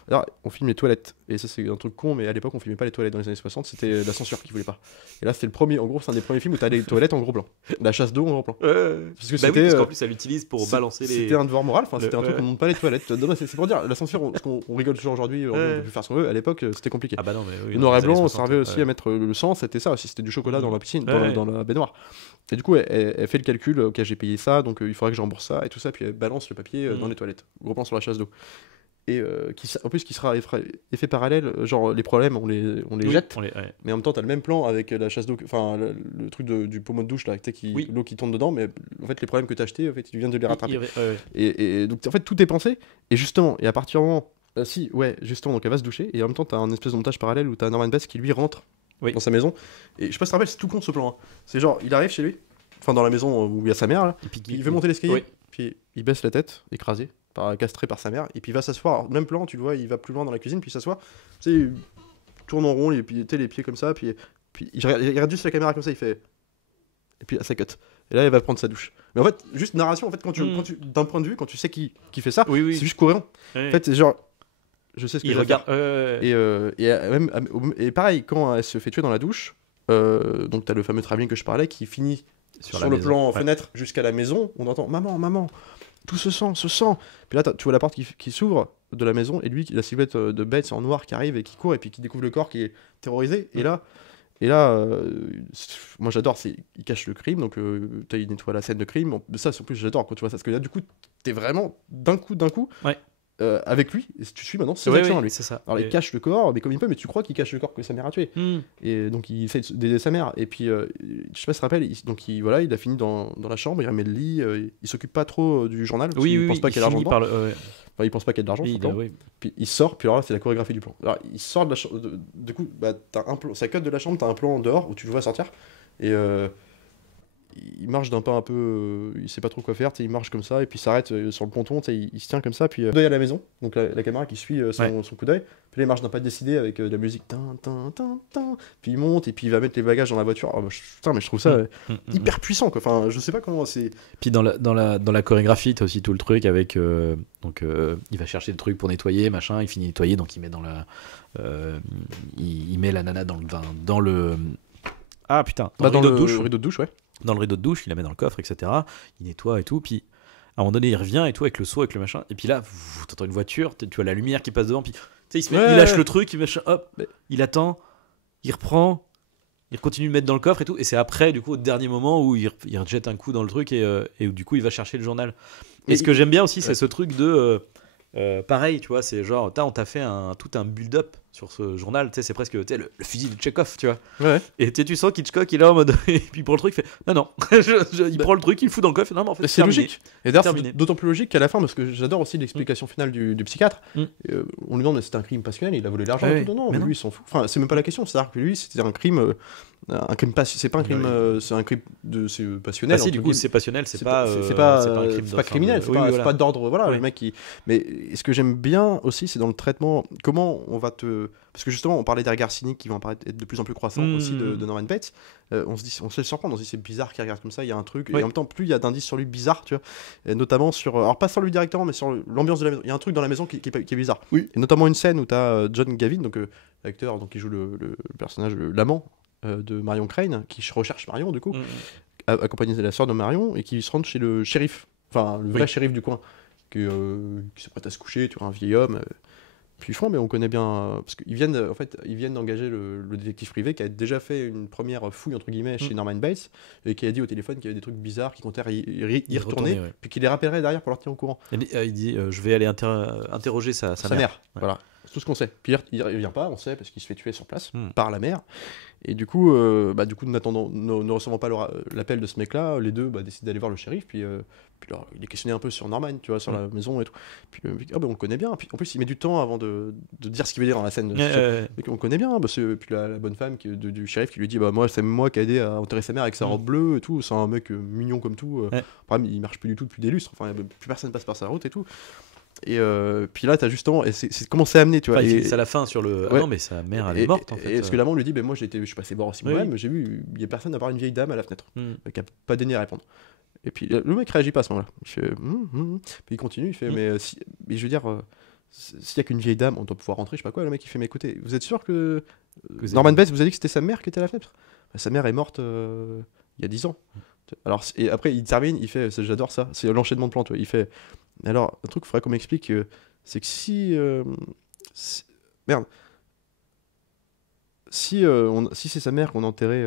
Alors on filme les toilettes, et ça c'est un truc con, mais à l'époque on filmait pas les toilettes dans les années 60, c'était la censure qui voulait pas. Et là c'était le premier, en gros c'est un des premiers films où t'as les toilettes en gros plan, la chasse d'eau en gros plan, parce que c'était parce qu'en plus elle l'utilise pour balancer les, c'était un devoir moral, enfin c'était un truc qu'on monte pas les toilettes. Non, c'est pour dire la censure, on rigole toujours aujourd'hui, on peut plus faire ce qu'on veut, à l'époque c'était compliqué. Ah bah non, mais le noir et blanc on servait aussi à mettre le sang, c'était ça aussi, c'était du chocolat dans la piscine, dans la baignoire. Et du coup elle fait le calcul, ok j'ai payé ça, donc il faudrait que je rembourse ça et tout ça, puis elle balance le papier dans les toilettes, gros plan sur la chasse d'eau. et en plus qui sera effet parallèle, genre les problèmes on les jette, mais en même temps t'as le même plan avec la chasse d'eau, enfin le truc du pommeau de douche là, l'eau qui tourne dedans, mais en fait les problèmes que t'as achetés, en fait tu viens de les rattraper. Et donc en fait tout est pensé, et justement, et à partir du moment, justement, donc elle va se doucher, et en même temps t'as un espèce de montage parallèle où t'as Norman Bates qui lui rentre dans sa maison, et je sais pas si tu te rappelles, c'est tout con ce plan, hein. C'est genre il arrive chez lui, enfin dans la maison où il y a sa mère là, il veut monter l'escalier, puis il baisse la tête, écrasé, castré par sa mère, et puis il va s'asseoir. Alors, même plan, tu le vois, il va plus loin dans la cuisine, puis il s'assoit, tu sais, il tourne en rond, et puis les pieds comme ça, puis il regarde juste la caméra comme ça, il fait. Et puis là, ça cut. Et là, il va prendre sa douche. Mais en fait, juste narration, en fait, quand tu d'un point de vue, quand tu sais qui fait ça, c'est juste cohérent. En fait, c'est genre. Je sais ce qu'il regarde. Et pareil, quand elle se fait tuer dans la douche, donc t'as le fameux travelling que je parlais qui finit sur le plan fenêtre jusqu'à la maison, on entend maman, tout se sent. Puis là, tu vois la porte qui s'ouvre de la maison, et lui, la silhouette de Bates en noir qui arrive et qui court, et puis qui découvre le corps qui est terrorisé. Et là, moi j'adore, il cache le crime, donc il nettoie la scène de crime. Ça, en plus, j'adore quand tu vois ça, parce que là, du coup, t'es vraiment d'un coup. Avec lui, et tu suis maintenant ses actions à lui. C'est ça. Alors il cache le corps, mais comme il peut, mais tu crois qu'il cache le corps que sa mère a tué. Et donc il essaie d'aider sa mère. Et puis, je sais pas si tu te rappelles, il a fini dans la chambre, il remet le lit, il s'occupe pas trop du journal, parce qu'il pense pas qu'il y a de l'argent dedans. Enfin, il pense pas qu'il y a de l'argent, puis il sort, puis alors là c'est la chorégraphie du plan. Alors il sort de la chambre, du coup, t'as un plan, ça cut de la chambre, t'as un plan dehors où tu le vois sortir, et il marche d'un pas un peu, il sait pas trop quoi faire, il marche comme ça, et puis il s'arrête sur le ponton, il se tient comme ça, puis coup d'œil à la maison, donc la caméra qui suit son coup d'œil, puis là il marche d'un pas décidé avec de la musique, puis il monte, et puis il va mettre les bagages dans la voiture. Mais je trouve ça hyper puissant, quoi. Enfin, je sais pas comment c'est. Puis dans la chorégraphie, t'as aussi tout le truc avec, il va chercher le truc pour nettoyer, machin, il finit de nettoyer, donc il met il met la nana dans le rideau de douche, dans le rideau de douche, il la met dans le coffre, etc. Il nettoie et tout, puis à un moment donné il revient et tout avec le seau, avec le machin, et puis là t'entends une voiture, tu vois la lumière qui passe devant, puis il lâche le truc, il attend, il reprend, il continue de mettre dans le coffre et tout, et c'est après du coup au dernier moment où il jette un coup dans le truc, et où du coup il va chercher le journal. Et ce que j'aime bien aussi, c'est ce truc de pareil, tu vois, c'est genre on t'a fait tout un build-up sur ce journal, tu sais, c'est presque le fusil de Tchekhov, tu vois. Et tu sens qu'Hitchcock il est en mode et puis pour le truc il fait non il prend le truc, il le fout dans le coffre, non mais en fait c'est logique. Et d'ailleurs c'est d'autant plus logique qu'à la fin, parce que j'adore aussi l'explication finale du psychiatre. On lui demande mais c'était un crime passionnel, il a volé l'argent et tout. Non, mais lui il s'en fout. Enfin, c'est même pas la question, c'est-à-dire que lui c'était un crime c'est pas un crime, c'est un crime c'est passionnel. Si, du coup c'est passionnel, c'est pas criminel, c'est pas d'ordre, voilà, le mec qui. Mais ce que j'aime bien aussi, c'est dans le traitement, comment on va parce que justement on parlait des regards cyniques qui vont apparaître être de plus en plus croissants aussi de Norman Bates. On se se fait surprendre, on se dit c'est bizarre qu'il regarde comme ça, il y a un truc, et en même temps plus il y a d'indices sur lui bizarres, tu vois, et notamment sur, alors pas sur lui directement, mais sur l'ambiance de la maison. Il y a un truc dans la maison qui est bizarre, et notamment une scène où tu as John Gavin, donc l'acteur qui joue le personnage, l'amant de Marion Crane, qui recherche Marion du coup, accompagné de la sœur de Marion, et qui se rend chez le shérif, enfin le vrai shérif du coin, qui s'apprête à se coucher, tu vois, un vieil homme. Puis ils font, mais on connaît bien, parce qu'ils viennent d'engager le détective privé qui a déjà fait une première fouille entre guillemets chez Norman Bates, et qui a dit au téléphone qu'il y avait des trucs bizarres, qui comptait y retourner, puis qu'il les rappellerait derrière pour leur tenir au courant. Il dit je vais aller interroger sa mère. Voilà, c'est tout ce qu'on sait. Puis il revient pas, on sait, parce qu'il se fait tuer sur place par la mère. Et du coup, ne recevant pas l'appel de ce mec-là, les deux décident d'aller voir le shérif, puis alors, il est questionné un peu sur Norman, tu vois, sur la maison et tout. Puis on le connaît bien. Puis en plus, il met du temps avant de dire ce qu'il veut dire dans la scène. On le connaît bien. Puis la bonne femme du shérif qui lui dit moi, c'est moi qui ai aidé à enterrer sa mère avec sa robe bleue et tout. C'est un mec mignon comme tout. Le problème, il marche plus du tout depuis des lustres. Enfin, plus personne passe par sa route et tout. Et puis là, t'as justement, et c'est comment c'est amené, tu vois. C'est à la fin sur le. Ah non, mais sa mère, elle est morte en fait. Et parce que l'amant lui dit moi, je suis passé voir aussi moi-même, j'ai vu, il y a personne à part une vieille dame à la fenêtre qui a pas daigné à répondre. Et puis le mec réagit pas à ce moment-là. Il fait puis il continue, il fait mais je veux dire, s'il y a qu'une vieille dame, on doit pouvoir rentrer, je sais pas quoi. Le mec il fait mais écoutez, vous êtes sûr que Norman Bates vous a dit que c'était sa mère qui était à la fenêtre? Sa mère est morte il y a 10 ans. Alors, et après il termine, il fait j'adore ça, c'est l'enchaînement de plans, il fait alors un truc qu'il faudrait qu'on m'explique, c'est que si si c'est sa mère qu'on a enterrée,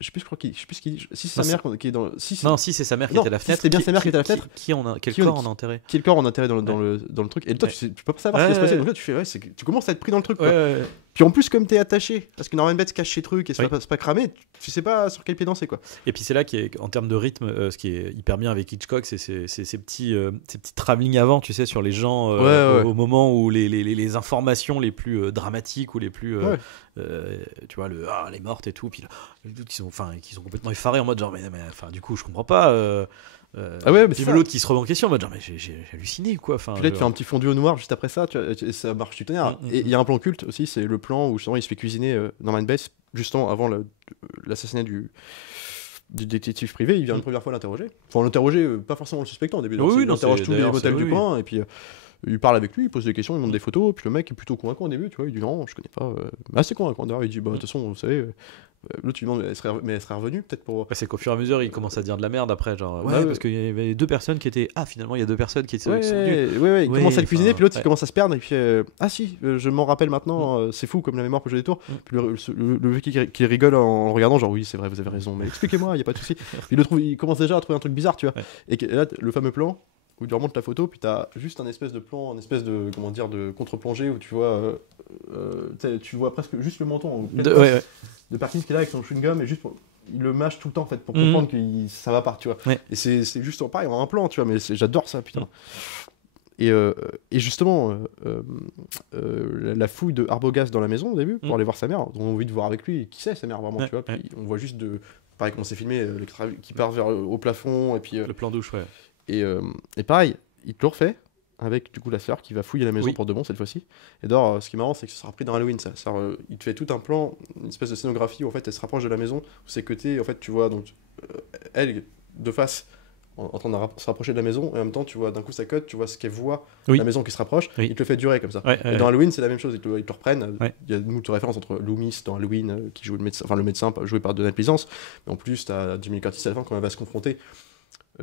je sais plus ce qu'il dit. Si c'est sa mère qui est dans. Non, si c'est sa mère qui était à la fenêtre. C'était bien sa mère qui était à la fenêtre. Quel corps on a enterré? Quel corps on a enterré dans le truc. Et toi, tu peux pas savoir ce qui va se passer. Donc là, tu fais, tu commences à être pris dans le truc. Puis en plus, comme t'es attaché, parce que Norman Bates cache ses trucs et c'est pas cramé, tu sais pas sur quel pied danser, quoi. Et puis c'est là en termes de rythme, ce qui est hyper bien avec Hitchcock, c'est ces petits travelling avant, tu sais, sur les gens au moment où les informations les plus dramatiques ou les plus tu vois, les mortes et tout, puis là, qui sont complètement effarés en mode genre mais du coup je comprends pas. Mais l'autre qui se remet en question en mode genre mais j'ai halluciné quoi. Puis là tu fais un petit fondu au noir juste après ça, ça marche du tonnerre. Et il y a un plan culte aussi, c'est le plan où justement il se fait cuisiner Norman Bates justement avant l'assassinat du détective privé. Il vient une première fois l'interroger, pas forcément le suspectant au début, il interroge tous les hôtels du coin et puis il parle avec lui, il pose des questions, il montre des photos, puis le mec est plutôt convaincant au début, tu vois, il dit non, je connais pas, mais assez convaincant d'ailleurs, il dit bah de toute façon, vous savez, l'autre il demande elle serait revenue peut-être pour. C'est qu'au fur et à mesure il commence à dire de la merde après, genre parce qu'il y avait 2 personnes qui étaient finalement il y a 2 personnes qui sont venues. Il commence à le cuisiner, puis l'autre il commence à se perdre, et puis si, je m'en rappelle maintenant, c'est fou comme la mémoire peut jouer des tours. Puis le mec qui rigole en regardant, genre oui c'est vrai, vous avez raison, mais expliquez-moi, il y a pas de souci. Il commence déjà à trouver un truc bizarre, tu vois, et là le fameux plan où tu remontes la photo, puis t'as juste un espèce de plan, de contre-plongée où tu vois presque juste le menton de Perkins qui est là avec son chewing-gum, et juste il le mâche tout le temps en fait pour comprendre que ça va pas, tu vois. Et c'est juste pareil, en un plan, tu vois, mais j'adore ça, putain. Et justement, la fouille de Arbogast dans la maison au début, pour aller voir sa mère, on a envie de voir avec lui, qui c'est sa mère vraiment, tu vois, puis on voit juste pareil comment c'est filmé, qui part vers au plafond, et puis le plan douche, et pareil, il te le refait avec du coup la sœur qui va fouiller la maison pour de bon cette fois-ci. Et d'ailleurs, ce qui est marrant, c'est que ce sera pris dans Halloween, ça. Il te fait tout un plan, une espèce de scénographie où en fait elle se rapproche de la maison, où c'est côté, en fait tu vois donc elle de face en train de se rapprocher de la maison, et en même temps tu vois d'un coup ça cut, tu vois ce qu'elle voit, la maison qui se rapproche, il te le fait durer comme ça. Et dans Halloween c'est la même chose, ils te le reprennent. Il y a une référence entre Loomis dans Halloween qui joue le médecin joué par Donald Pleasance, mais en plus t'as Jimmy Curtis à la fin quand elle va se confronter.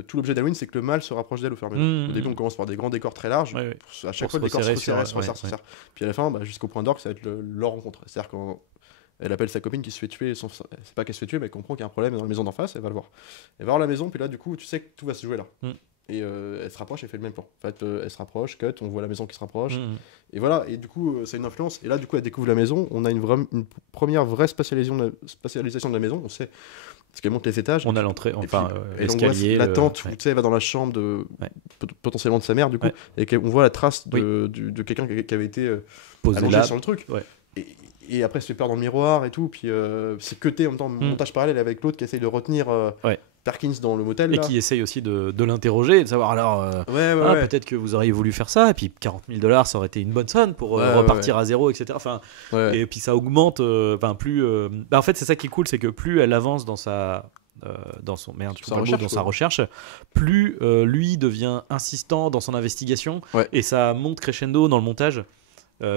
Tout l'objet d'Halloween, c'est que le mal se rapproche d'elle au fur et à mesure. Au début, on commence par des grands décors très larges. À chaque fois, le décor se resserre. Puis à la fin, jusqu'au point d'orgue, ça va être leur rencontre. C'est-à-dire quand elle appelle sa copine qui se fait tuer, c'est pas qu'elle se fait tuer, mais elle comprend qu'il y a un problème dans la maison d'en face, elle va le voir. Elle va voir la maison, puis là, du coup, tu sais que tout va se jouer là. Et elle se rapproche et fait le même plan. En fait, elle se rapproche, cut, on voit la maison qui se rapproche. Et voilà, et du coup, c'est une influence. Et là, du coup, elle découvre la maison. On a une première vraie spécialisation de la maison. On sait. Parce qu'elle monte les étages. On a l'entrée, l'escalier. La tente, où tu sais, elle va dans la chambre potentiellement de sa mère, du coup. Et on voit la trace de quelqu'un qui avait été allongé sur le truc. Et après, elle se fait peur dans le miroir et tout. Puis c'est cuté en même temps, montage parallèle avec l'autre qui essaye de retenir Perkins dans le motel. Et qui essaye aussi de l'interroger et de savoir alors. Peut-être que vous auriez voulu faire ça. Et puis $40,000, ça aurait été une bonne somme pour repartir à zéro, etc. Enfin, et puis ça augmente. Plus. En fait, c'est ça qui est cool, c'est que plus elle avance dans sa. Dans sa recherche, plus lui devient insistant dans son investigation et ça monte crescendo dans le montage.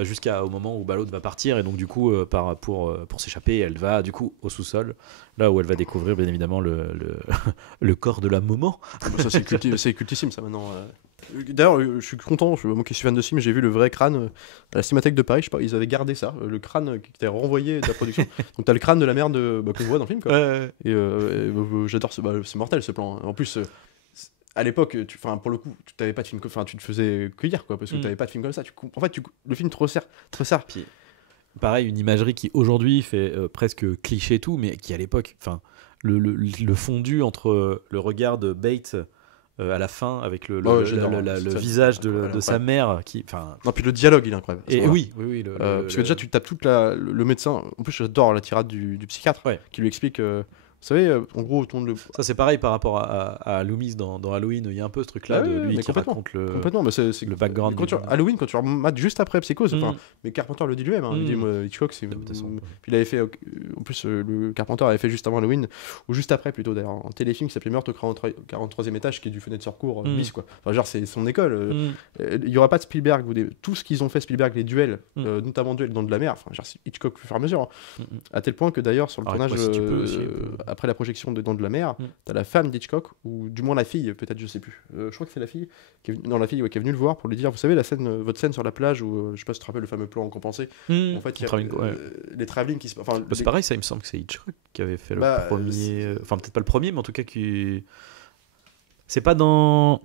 Jusqu'au moment où l'autre va partir et donc du coup pour s'échapper elle va du coup au sous-sol là où elle va découvrir bien évidemment le corps de la maman. Ça c'est cultissime ça maintenant. D'ailleurs je suis content, moi qui suis fan de film, j'ai vu le vrai crâne à la Cinémathèque de Paris, je sais pas, ils avaient gardé ça, le crâne qui était renvoyé de la production. Donc t'as le crâne de la mère que je vois dans le film quoi. Et j'adore c'est mortel ce plan. En plus à l'époque, pour le coup, tu t'avais pas de film, tu te faisais cueillir quoi, parce que t'avais pas de film comme ça. En fait, le film te resserre. Puis, pareil, une imagerie qui aujourd'hui fait presque cliché et tout, mais qui à l'époque, le fondu entre le regard de Bates à la fin avec le visage de sa mère qui, non, puis le dialogue il est incroyable. Et parce que déjà tu tapes le médecin. En plus, j'adore la tirade du psychiatre qui lui explique. Vous savez, en gros, ça c'est pareil par rapport à Loomis dans Halloween, il y a un peu ce truc-là de lui qui raconte le background. Halloween, quand tu remates juste après Psychose, mais Carpenter le dit lui-même, il dit Hitchcock, c'est. Puis il avait fait, en plus, le Carpenter avait fait juste avant Halloween, ou juste après plutôt d'ailleurs, un téléfilm qui s'appelait Meurtre au 43e étage, qui est du Fenêtre sur cour, bis quoi. Enfin, genre, c'est son école. Il y aura pas de Spielberg, tout ce qu'ils ont fait Spielberg, les duels, notamment duels dans de la mer, enfin, genre, Hitchcock au fur et à mesure, à tel point que d'ailleurs, sur le tournage. après la projection de Dents de la Mer, t'as la femme d'Hitchcock, ou du moins la fille, peut-être, je sais plus. Je crois que c'est la fille qui est venue le voir pour lui dire, vous savez, votre scène sur la plage où, je sais pas si tu te rappelles le fameux plan compensé. En fait, il y a les travelling qui se. Enfin, c'est pareil, ça, il me semble que c'est Hitchcock qui avait fait le premier. Enfin, peut-être pas le premier, mais en tout cas qui. C'est pas dans.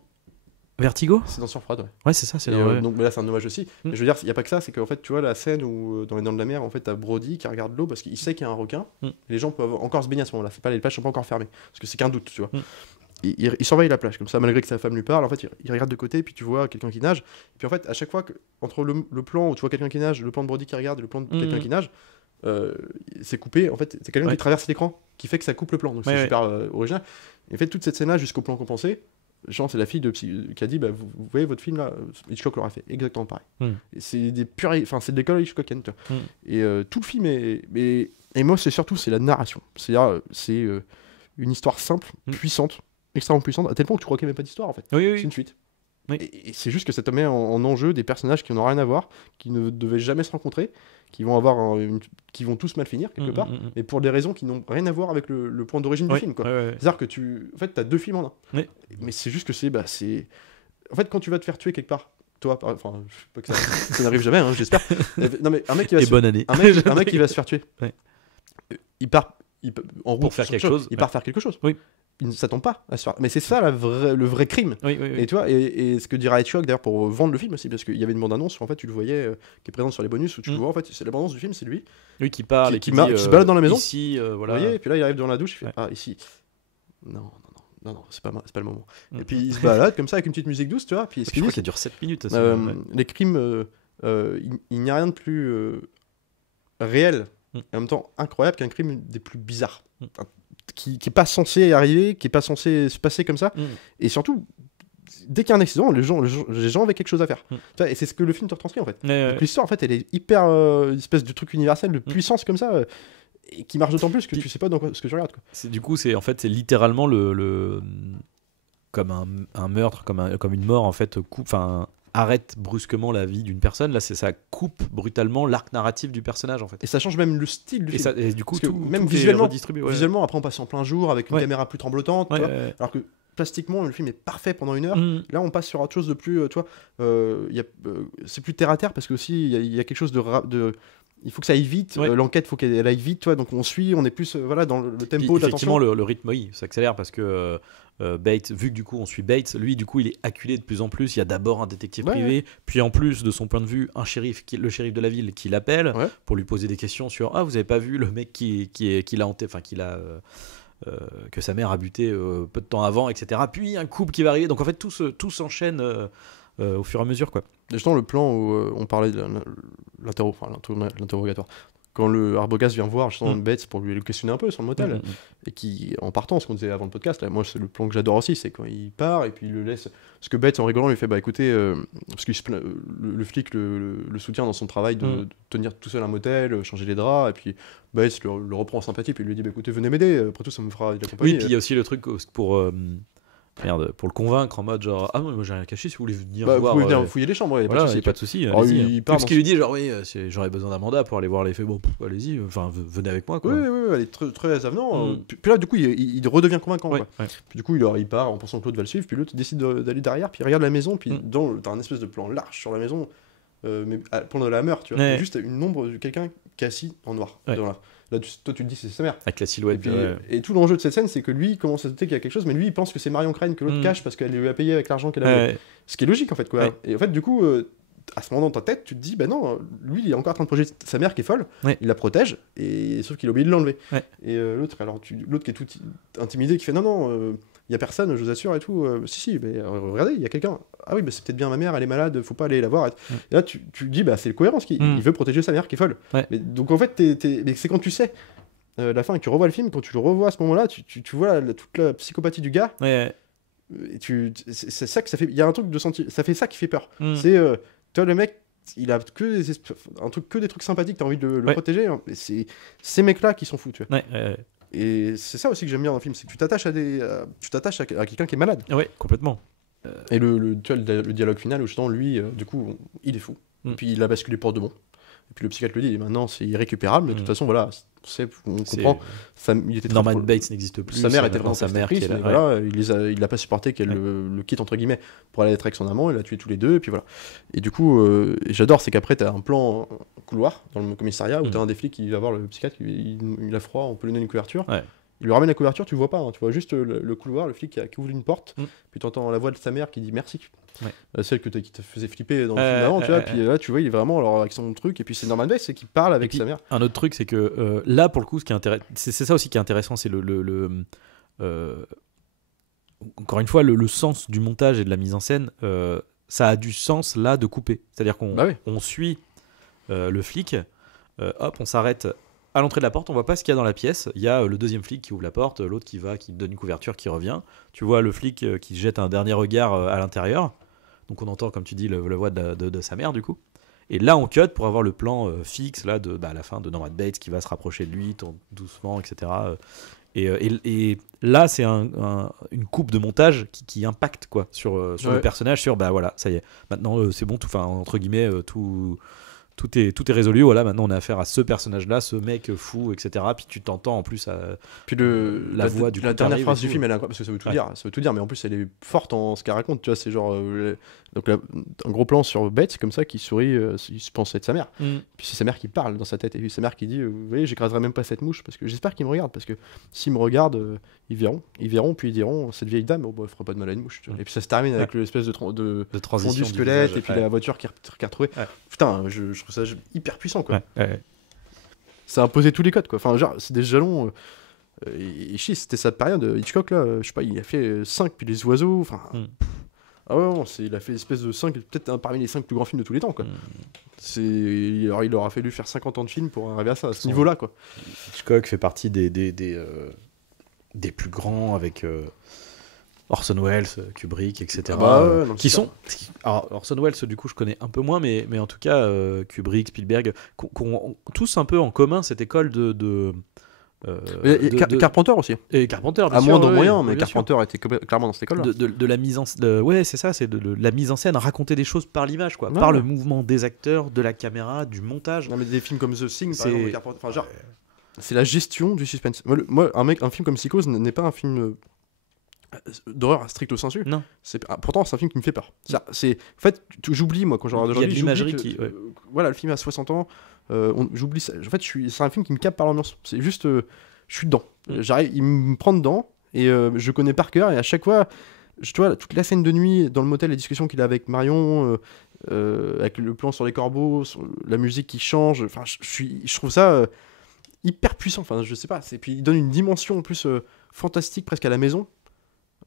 Vertigo ? C'est dans Sur Froide, ouais. Ouais, c'est ça. C'est donc là, c'est un hommage aussi. Mais je veux dire, il n'y a pas que ça, c'est qu'en fait, tu vois, la scène où, dans Les Dents de la Mer, en fait, t'as Brody qui regarde l'eau parce qu'il sait qu'il y a un requin. Et les gens peuvent encore se baigner à ce moment-là. Les plages sont pas encore fermées. Parce que c'est qu'un doute, tu vois. Il surveille la plage, comme ça, malgré que sa femme lui parle. En fait, il regarde de côté, puis tu vois quelqu'un qui nage. Et puis en fait, à chaque fois, entre le plan où tu vois quelqu'un qui nage, le plan de Brody qui regarde et le plan de quelqu'un qui nage, c'est coupé. En fait, c'est quelqu'un qui traverse l'écran qui fait que ça coupe le plan. Donc c'est super original. Et en fait, toute cette scène-là, jusqu'au plan compensé, genre, c'est la fille qui a dit vous voyez votre film là, Hitchcock l'aurait fait exactement pareil. Et c'est des c'est de l'école Hitchcockienne. Et tout le film et moi, c'est la narration. C'est-à-dire, c'est une histoire simple, puissante, extrêmement puissante, à tel point que tu crois qu'il n'y avait même pas d'histoire en fait. C'est une suite. Et c'est juste que ça te met en enjeu des personnages qui n'ont rien à voir, qui ne devaient jamais se rencontrer, qui vont qui vont tous mal finir quelque part, mais pour des raisons qui n'ont rien à voir avec le point d'origine du film, quoi. C'est-à-dire que en fait, t'as deux films en un. Mais c'est juste que c'est en fait, quand tu vas te faire tuer quelque part, toi, enfin, je sais pas que ça n'arrive jamais, hein, j'espère. Non mais un mec qui va bonne année. Un mec qui va se faire tuer. Il part en route pour faire quelque chose. Il part faire quelque chose. Oui. Il ne s'attend pas à se faire. Mais c'est ça le vrai crime. Et tu vois, et ce que dira Hitchcock d'ailleurs pour vendre le film aussi, parce qu'il y avait une bande-annonce où en fait tu le voyais qui est présente sur les bonus, où tu le vois en fait, c'est la bande-annonce du film, c'est lui. Lui qui parle qui se balade dans la maison. Ici, voilà. Vous voyez, et puis là il arrive dans la douche, il fait ici. Non, c'est pas le moment. Et puis il se balade comme ça avec une petite musique douce, tu vois. Puis je crois qu'elle dure 7 minutes. Les crimes, il n'y a rien de plus réel et en même temps incroyable qu'un crime des plus bizarres. Qui est pas censé arriver, qui est pas censé se passer comme ça, et surtout dès qu'il y a un accident, les gens avaient quelque chose à faire. Et c'est ce que le film te retranscrit en fait. Donc, l'histoire en fait, elle est hyper une espèce de truc universel de puissance comme ça, et qui marche d'autant plus que tu sais pas ce que tu regardes, quoi. Du coup, c'est littéralement comme un meurtre, comme une mort en fait, arrête brusquement la vie d'une personne. Là, ça coupe brutalement l'arc narratif du personnage en fait. Et ça change même le style du film. Et du coup, même visuellement, visuellement, après on passe en plein jour avec une caméra plus tremblotante, tu vois, alors que plastiquement le film est parfait pendant 1 heure. Là, on passe sur autre chose de plus, tu vois, c'est plus terre à terre parce que aussi il y a quelque chose de il faut que ça aille vite, l'enquête faut qu'elle aille vite, toi, donc on suit, on est plus dans le tempo de effectivement le rythme s'accélère parce que Bates, vu que du coup on suit Bates, lui du coup il est acculé de plus en plus. Il y a d'abord un détective privé, puis en plus de son point de vue un shérif, le shérif de la ville qui l'appelle pour lui poser des questions sur vous avez pas vu le mec qui l'a hanté, enfin que sa mère a buté peu de temps avant, etc. Puis un couple qui va arriver, donc en fait tout s'enchaîne au fur et à mesure, quoi. Justement, le plan où on parlait de l'interrogatoire, quand le Arbogast vient voir justement Bates pour lui le questionner un peu sur le motel, et qui, en partant, ce qu'on disait avant le podcast, là, moi c'est le plan que j'adore aussi, c'est quand il part et puis il le laisse, parce que Bates en rigolant lui fait écoutez, parce que le flic le soutient dans son travail de tenir tout seul un motel, changer les draps, et puis Bates le reprend en sympathie, puis il lui dit écoutez, venez m'aider, après tout ça me fera de la compagnie. Oui, puis il y a aussi le truc pour le convaincre en mode genre moi j'ai rien caché, si vous voulez venir voir, vous pouvez venir fouiller les chambres, pas de souci. Parce qu'il lui dit genre j'aurais besoin d'un mandat pour aller voir les faits, allez-y, enfin venez avec moi, quoi. Oui, elle est très, très avenant. Puis là du coup il redevient convaincant, quoi. Puis du coup il part en pensant que l'autre va le suivre, puis l'autre décide d'aller derrière, puis il regarde la maison, puis t'as un espèce de plan large sur la maison, mais pendant la meurtre, tu vois, juste une ombre de quelqu'un qui est assis en noir. Là, toi, tu te dis c'est sa mère. Avec la silhouette. Et tout l'enjeu de cette scène, c'est que lui, il commence à se douter qu'il y a quelque chose, mais lui, il pense que c'est Marion Crane que l'autre cache parce qu'elle lui a payé avec l'argent qu'elle avait. Ce qui est logique, en fait, quoi. Et en fait, du coup, à ce moment dans ta tête, tu te dis, non, lui, il est encore en train de projeter sa mère qui est folle, il la protège, et sauf qu'il a oublié de l'enlever. Et l'autre qui est tout intimidé, qui fait, non, il y a personne, je vous assure, et tout. Si, mais regardez, il y a quelqu'un. Ah oui, c'est peut-être bien ma mère, elle est malade, faut pas aller la voir. Et là, tu te dis, c'est le cohérence, il veut protéger sa mère qui est folle. Mais, donc en fait, mais c'est quand tu sais la fin et que tu revois le film, quand tu le revois à ce moment-là, tu vois toute la psychopathie du gars. Et c'est ça que ça fait. Il y a un truc de sentir. Ça fait ça qui fait peur. C'est, toi, le mec, il a que des trucs sympathiques, t'as envie de le protéger. Hein, et c'est ces mecs-là qui sont fous, tu vois. Et c'est ça aussi que j'aime bien dans le film, c'est que tu t'attaches à quelqu'un qui est malade. Ouais, complètement. Et tu vois, le dialogue final où justement lui, du coup, il est fou. Et puis il a basculé pour de bon. Et puis le psychiatre le dit, et maintenant c'est irrécupérable, mais de toute façon, voilà, on comprend. Il était Norman Bates n'existe plus. Sa mère était vraiment sa mère qui est là. Voilà, il l'a pas supporté qu'elle le quitte entre guillemets pour aller être avec son amant, il l'a tué tous les deux, et puis voilà. Et du coup, et j'adore, c'est qu'après t'as un plan couloir dans le commissariat où t'as un des flics qui va voir le psychiatre, il a froid, on peut lui donner une couverture. Ouais. Il lui ramène la couverture, tu vois pas, tu vois juste le couloir, le flic qui ouvre une porte, puis tu entends la voix de sa mère qui dit merci. Celle qui te faisait flipper dans le film d'avant, tu vois, puis là tu vois, il est vraiment alors, avec son truc, et puis c'est Norman Bates, c'est qu'il parle avec sa mère. Un autre truc, c'est que là, pour le coup, c'est ça aussi qui est intéressant, c'est encore une fois, le sens du montage et de la mise en scène, ça a du sens là de couper. C'est-à-dire qu'on on suit le flic, hop, on s'arrête à l'entrée de la porte, on voit pas ce qu'il y a dans la pièce. Il y a le deuxième flic qui ouvre la porte, l'autre qui donne une couverture, qui revient. Tu vois le flic qui jette un dernier regard à l'intérieur. Donc on entend, comme tu dis, la voix de sa mère du coup. Et là on cut pour avoir le plan fixe là à la fin de Norman Bates qui va se rapprocher de lui, tourne doucement, etc. Et là c'est une coupe de montage qui impacte quoi sur le personnage, sur bah voilà, ça y est, maintenant c'est bon, entre guillemets tout est résolu, voilà, maintenant on a affaire à ce personnage-là, ce mec fou, etc. Puis tu t'entends en plus puis la voix du la dernière phrase du film, elle est incroyable, parce que ça veut tout dire, mais en plus elle est forte en ce qu'elle raconte, tu vois, c'est genre donc là, un gros plan sur Bates comme ça qui sourit, il se pense être sa mère, puis c'est sa mère qui parle dans sa tête, et puis sa mère qui dit vous voyez, j'écraserai même pas cette mouche, parce que j'espère qu'ils me regardent, parce que s'ils me regardent, ils verront, puis ils diront cette vieille dame, elle fera pas de mal à une mouche, tu vois. Et puis ça se termine avec l'espèce de transition fond du squelette, et puis la voiture qui est retrouvée. Putain, je trouve ça hyper puissant quoi. Ça a imposé tous les codes quoi. Enfin genre c'est des jalons et c'était sa période Hitchcock là, je sais pas, il a fait 5 puis les oiseaux, enfin ah ouais, non, il a fait une espèce de 5, peut-être parmi les 5 plus grands films de tous les temps quoi. Il aura fallu faire 50 ans de films pour arriver à ça, à ce niveau là quoi. Hitchcock fait partie des plus grands avec Orson Welles, Kubrick, etc. Qui sont. Alors, Orson Welles, du coup, je connais un peu moins, mais en tout cas, Kubrick, Spielberg, qui ont tous un peu en commun cette école de Carpenter aussi. Et Carpenter, bien à sûr. Moins de moyens, mais Carpenter était clairement dans cette école-là. De la mise en ouais, c'est ça, c'est de la mise en scène, raconter des choses par l'image, quoi, par le mouvement des acteurs, de la caméra, du montage. Non, mais des films comme The Thing, par exemple, Carpenter, enfin, genre, c'est la gestion du suspense. Moi, un film comme Psychose n'est pas un film d'horreur stricto sensu. Non. Pourtant c'est un film qui me fait peur. En fait j'oublie moi quand je regarde aujourd'hui, il y a de l'imagerie qui voilà, le film a 60 ans, j'oublie ça. En fait c'est un film qui me capte par l'ambiance. C'est juste je suis dedans. Il me prend dedans et je connais par cœur, et à chaque fois tu vois toute la scène de nuit dans le motel, les discussions qu'il a avec Marion, avec le plan sur les corbeaux, sur la musique qui change, enfin je trouve ça hyper puissant, enfin je sais pas, puis il donne une dimension en plus fantastique presque à la maison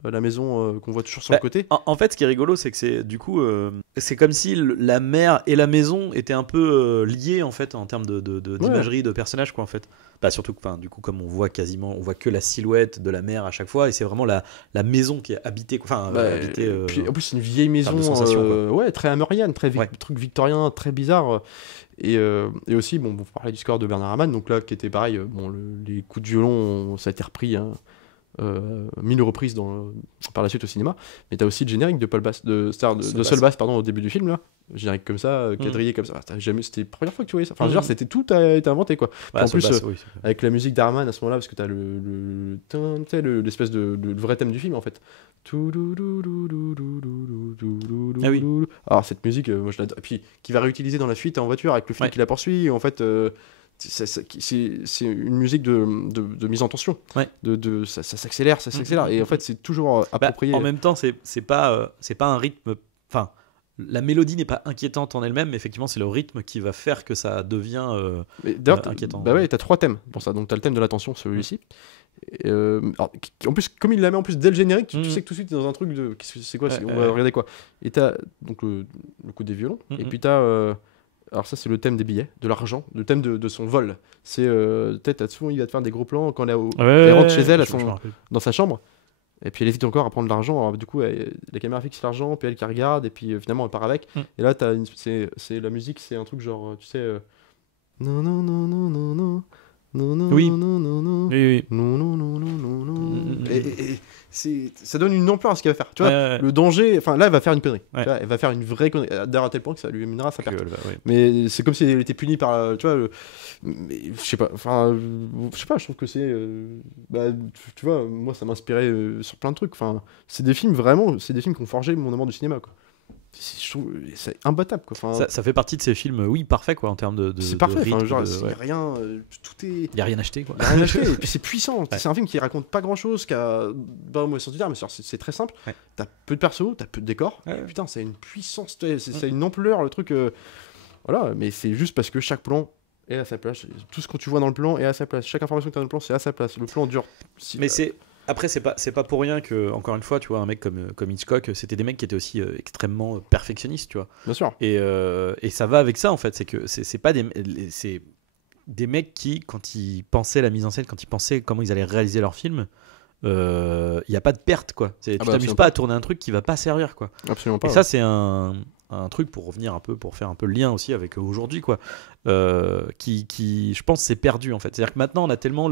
qu'on voit toujours sur le côté. En fait, ce qui est rigolo, c'est que c'est du coup, c'est comme si la mer et la maison étaient un peu liées en fait en termes d'imagerie, de personnages quoi en fait. Bah surtout que, du coup, comme on voit que la silhouette de la mer à chaque fois, et c'est vraiment la maison qui est habitée, habitée. Puis en plus c'est une vieille maison, très hamérienne, truc victorien, très bizarre. Et aussi, bon, vous parlez du score de Bernard Herrmann, donc là qui était pareil, les coups de violon, ça a été repris. 1000 reprises par la suite au cinéma, mais t'as aussi le générique de Paul Bass, de Saul Bass, pardon, au début du film là, générique comme ça, quadrillé comme ça. C'était la première fois que tu voyais ça. Enfin, genre, tout a été inventé quoi. En plus, avec la musique d'Herrmann à ce moment-là, parce que t'as l'espèce de vrai thème du film en fait. Ah oui. Alors cette musique, moi je l'adore. Et puis qui va réutiliser dans la suite en voiture avec le flic qui la poursuit. En fait. C'est une musique de mise en tension, ça s'accélère, et en fait c'est toujours approprié. En même temps c'est pas un rythme, enfin la mélodie n'est pas inquiétante en elle-même, mais effectivement c'est le rythme qui va faire que ça devient inquiétant. T'as 3 thèmes pour ça, donc t'as le thème de la tension, celui-ci. En plus, comme il la met en plus dès le générique, tu sais que tout de suite t'es dans un truc de c'est quoi, on va regarder quoi. Et t'as donc le coup des violons, et puis t'as alors ça c'est le thème des billets, de l'argent, le thème de son vol. C'est peut-être souvent il va te faire des gros plans quand elle rentre chez elle dans sa chambre, et puis elle hésite encore à prendre l'argent. Alors du coup la caméra fixe l'argent, puis elle qui regarde, et puis finalement elle part avec. Et là c'est la musique, c'est un truc genre tu sais non non non non non non Non, non, Oui. non, non, non. Oui. Non, non, non, non, non, non. Et ça donne une ampleur à ce qu'il va faire. Tu vois, Ouais. le danger. Enfin, là, elle va faire une connerie. Ouais. Tu vois, elle va faire une vraie connerie. D'ailleurs, à tel point que ça lui mènera à sa perte. Ouais. Mais c'est comme si elle était punie par. Tu vois, mais je sais pas. Enfin, je sais pas, je trouve que c'est. Bah, tu vois, moi, ça m'inspirait sur plein de trucs. Enfin, c'est des films vraiment. C'est des films qui ont forgé mon amour du cinéma, quoi. Je trouve c'est imbattable, quoi. Enfin, Ça fait partie de ces films, oui, parfaits, quoi, en termes de c'est de parfait. Enfin, rythme, genre, de- il y ouais. a rien. Tout est. Il n'y a rien acheté, quoi. Il y a rien acheté, et puis c'est puissant. Ouais. C'est un film qui raconte pas grand chose, qui a. Bah, moi, sans te dire, mais c'est très simple. Ouais. T'as peu de persos, t'as peu de décors. Ouais. Putain, ça a une puissance, ça a une ampleur, le truc. Voilà, mais c'est juste parce que chaque plan est à sa place. Tout ce que tu vois dans le plan est à sa place. Chaque information que tu as dans le plan, c'est à sa place. Le plan dure. Mais après, c'est pas pour rien que, encore une fois, tu vois, un mec comme Hitchcock, c'était des mecs qui étaient aussi extrêmement perfectionnistes, tu vois. Bien sûr. Et ça va avec ça, en fait. C'est que c'est pas c'est des mecs qui, quand ils pensaient la mise en scène, quand ils pensaient comment ils allaient réaliser leur film, il n'y a pas de perte, quoi. Tu t'amuses absolument pas à tourner un truc qui va pas servir, quoi. Absolument pas. Et ça, c'est un truc pour revenir un peu, pour faire un peu le lien aussi avec aujourd'hui, quoi. Qui, je pense, s'est perdu, en fait. C'est-à-dire que maintenant, on a tellement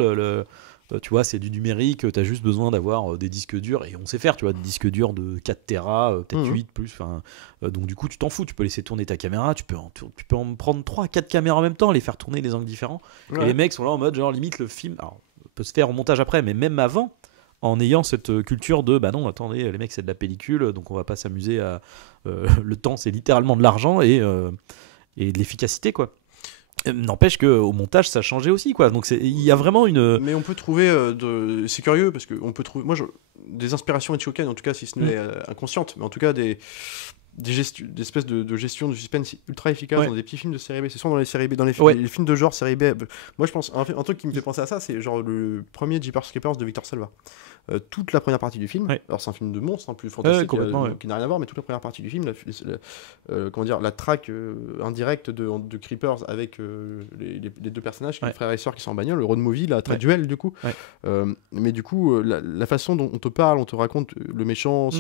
tu vois, c'est du numérique, t'as juste besoin d'avoir des disques durs, et on sait faire, tu vois, des disques durs de 4 Tera, peut-être 8 plus, enfin, donc du coup, tu t'en fous, tu peux laisser tourner ta caméra, tu peux en prendre 3 4 caméras en même temps, les faire tourner les angles différents, Ouais. et les mecs sont là en mode, genre, limite, le film, alors, peut se faire au montage après, mais même avant, en ayant cette culture de, bah non, attendez, les mecs, c'est de la pellicule, donc on va pas s'amuser à... le temps, c'est littéralement de l'argent, et de l'efficacité, quoi. N'empêche qu'au montage, ça a changé aussi, quoi. Donc il y a vraiment une... Mais on peut trouver c'est curieux parce que on peut trouver des inspirations Hitchcockiennes, en tout cas si ce n'est inconscientes, mais en tout cas des espèces de gestion du suspense ultra efficace Ouais. dans des petits films de série B. C'est souvent dans les séries B, dans les films de genre série B. Moi je pense un truc qui me fait penser à ça, c'est genre le premier Jeepers Creepers de Victor Salva. Toute la première partie du film, Ouais. alors c'est un film de monstre, plus fantastique, complètement, ouais. qui n'a rien à voir, mais toute la première partie du film, comment dire, la traque indirecte de Creepers avec les deux personnages, Ouais. les frères et sœurs qui sont en bagnole, le road movie, la traque duel du coup. Ouais. Mais du coup, la façon dont on te parle, on te raconte le méchant,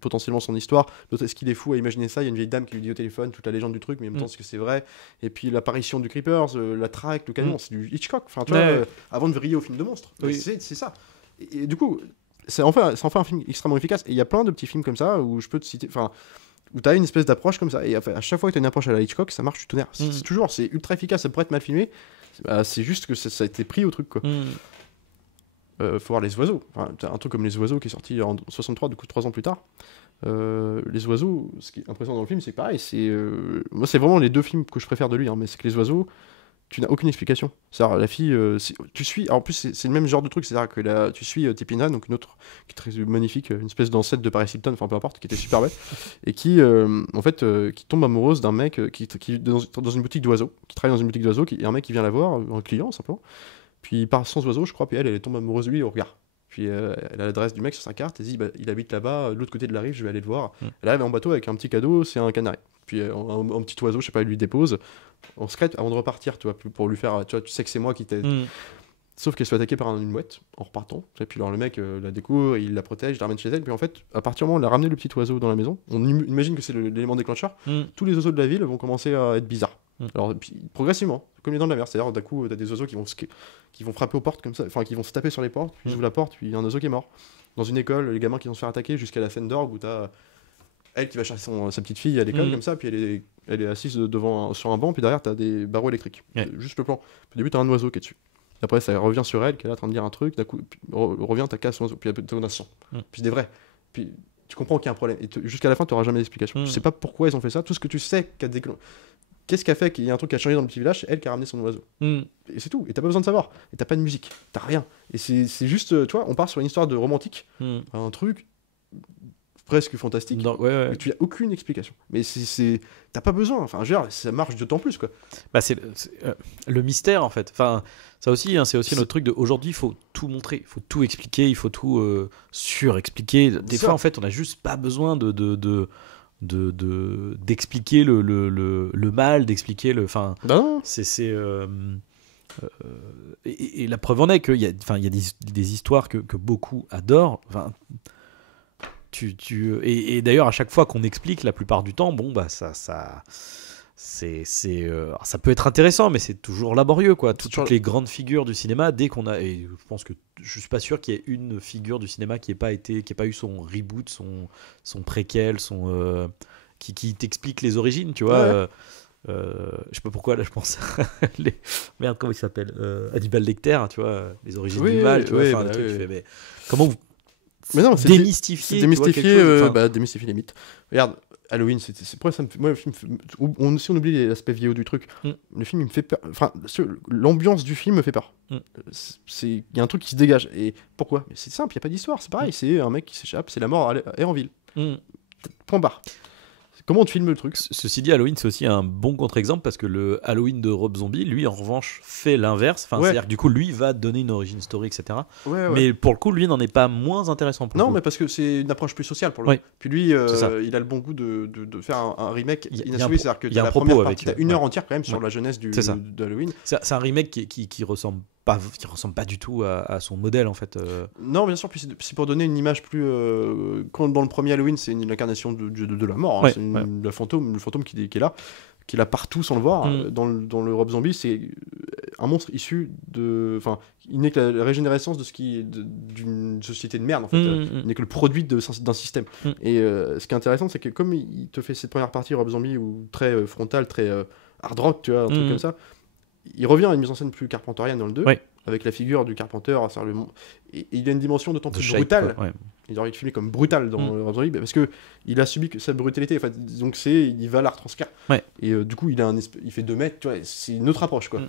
potentiellement son histoire, l'autre, est-ce qu'il est fou à imaginer ça? Il y a une vieille dame qui lui dit au téléphone toute la légende du truc, mais en même temps, est-ce que c'est vrai? Et puis l'apparition du Creepers, la traque, le canon, c'est du Hitchcock, enfin, tu vois, avant de vriller au film de monstre. Oui. C'est ça. Et du coup, ça en fait un film extrêmement efficace. Et il y a plein de petits films comme ça où je peux te citer, enfin, où tu as une espèce d'approche comme ça. Et à chaque fois que tu as une approche à la Hitchcock, ça marche du tonnerre. C'est ultra efficace, ça pourrait être mal filmé. C'est juste que ça a été pris au truc, quoi. Faut voir Les Oiseaux. Enfin, t'as un truc comme Les Oiseaux qui est sorti en 63, du coup 3 ans plus tard. Les Oiseaux, ce qui est impressionnant dans le film, c'est que pareil, moi c'est vraiment les deux films que je préfère de lui, hein, mais c'est que Les Oiseaux, tu n'as aucune explication. C'est-à-dire, la fille, tu suis, alors en plus c'est le même genre de truc, c'est-à-dire que tu suis Tipina, donc une autre qui est très magnifique, une espèce d'ancêtre de Paris Hilton, enfin peu importe, qui était super belle, et qui en fait qui tombe amoureuse d'un mec qui dans une boutique d'oiseaux, qui travaille dans une boutique d'oiseaux, et un mec qui vient la voir, un client simplement, puis il part sans oiseau, je crois, puis elle tombe amoureuse de lui au regard. Puis elle a l'adresse du mec sur sa carte, elle dit bah, il habite là-bas, de l'autre côté de la rive, je vais aller le voir. Elle arrive en bateau avec un petit cadeau, c'est un canari. Puis un petit oiseau, je sais pas, il lui dépose en secret avant de repartir, tu vois, pour lui faire, tu vois, tu sais que c'est moi qui t'ai. Sauf qu'elle se fait attaquer par une mouette en repartant. Et puis alors le mec la découvre, il la protège, il la ramène chez elle. Puis en fait, à partir du moment où il a ramené le petit oiseau dans la maison, on imagine que c'est l'élément déclencheur. Tous les oiseaux de la ville vont commencer à être bizarres. Alors puis, progressivement, comme les dents de la mer. C'est-à-dire d'un coup, t'as des oiseaux qui vont frapper aux portes comme ça, enfin qui vont se taper sur les portes, puis ils ouvrent la porte, puis il y a un oiseau qui est mort. Dans une école, les gamins qui vont se faire attaquer jusqu'à la scène d'orgue où t'as elle qui va chercher sa petite fille à l'école comme ça, puis elle est assise sur un banc, puis derrière t'as des barreaux électriques. Juste le plan. Puis au début t'as un oiseau qui est dessus. Après ça revient sur elle, qui est là en train de dire un truc, d'un coup revient, t'as casse son oiseau, puis t'as un sang. Puis c'est des vrais. Puis tu comprends qu'il y a un problème. Et jusqu'à la fin t'auras jamais d'explication. Tu sais pas pourquoi ils ont fait ça. Tout ce que tu sais qu'est-ce qui a fait qu'il y a un truc qui a changé dans le petit village, c'est elle qui a ramené son oiseau. Et c'est tout. Et t'as pas besoin de savoir. Et t'as pas de musique. T'as rien. Et c'est juste, tu vois, on part sur une histoire de romantique, un truc presque fantastique. Mais tu n'as aucune explication. Mais t'as pas besoin. Enfin, je veux dire, ça marche d'autant plus, quoi. Bah c'est le mystère, en fait. Enfin, ça aussi, hein, c'est aussi notre truc de aujourd'hui, il faut tout montrer, il faut tout expliquer, il faut tout surexpliquer. Des fois, en fait, on a juste pas besoin d'expliquer le mal, d'expliquer le. Enfin, et la preuve en est qu'il y a des histoires que beaucoup adorent. Enfin, et d'ailleurs, à chaque fois qu'on explique, la plupart du temps, bon, bah ça ça peut être intéressant, mais c'est toujours laborieux, quoi. Toutes toujours- les grandes figures du cinéma, dès qu'on a, et je pense que je suis pas sûr qu'il y ait une figure du cinéma qui ait pas eu son reboot, son préquel, qui t'explique les origines, tu vois. Ouais. Je sais pas pourquoi là je pense à merde, comment il s'appelle, Hannibal Lecter, tu vois, les origines du mal, tu vois, oui, enfin, bah le truc, oui. tu fais, mais comment vous Mais non, c'est démystifier, tu vois, démystifier, quelque chose, enfin, démystifier les mythes. Regarde, Halloween, pourquoi ça me fait, moi, le film, si on oublie l'aspect vieillot du truc, le film il me fait peur. Enfin, l'ambiance du film me fait peur. Il y a un truc qui se dégage. Et pourquoi? Mais c'est simple, il y a pas d'histoire. C'est pareil, c'est un mec qui s'échappe, c'est la mort à Hérenville. Point barre. Comment tu filmes le truc? Ceci dit, Halloween, c'est aussi un bon contre-exemple parce que le Halloween de Rob Zombie, lui, en revanche, fait l'inverse. Enfin, c'est-à-dire que du coup, lui va donner une origin story, etc. Ouais. Mais pour le coup, lui, n'en est pas moins intéressant. Pour le Non, coup. mais parce que c'est une approche plus sociale pour lui. Ouais. Puis lui, ça. il a le bon goût de faire un remake Il y a inassouvi. C'est-à-dire que il y a la un propos première avec, partie, t'as une heure ouais. entière quand même sur la jeunesse d'Halloween. C'est un remake qui ressemble pas du tout à son modèle, en fait. Non, bien sûr, puis c'est pour donner une image plus. Quand dans le premier Halloween, c'est une incarnation de la mort, hein, Ouais, c'est le fantôme qui est là, qui est là partout sans le voir. Dans le Rob Zombie, c'est un monstre issu de. Enfin, il n'est que la régénérescence d'une société de merde, en fait. Il n'est que le produit d'un système. Et ce qui est intéressant, c'est que comme il te fait cette première partie, Rob Zombie, où très frontale, très hard rock, tu vois, un truc comme ça. Il revient à une mise en scène plus carpenterienne dans le 2, avec la figure du Carpenter, et il a une dimension d'autant plus brutale. Il aurait été filmé comme brutal dans Rob Zombie, parce qu'il a subi cette brutalité. En fait, donc il va la retranscrire. Et du coup, il fait 2 mètres, tu vois, c'est une autre approche, quoi.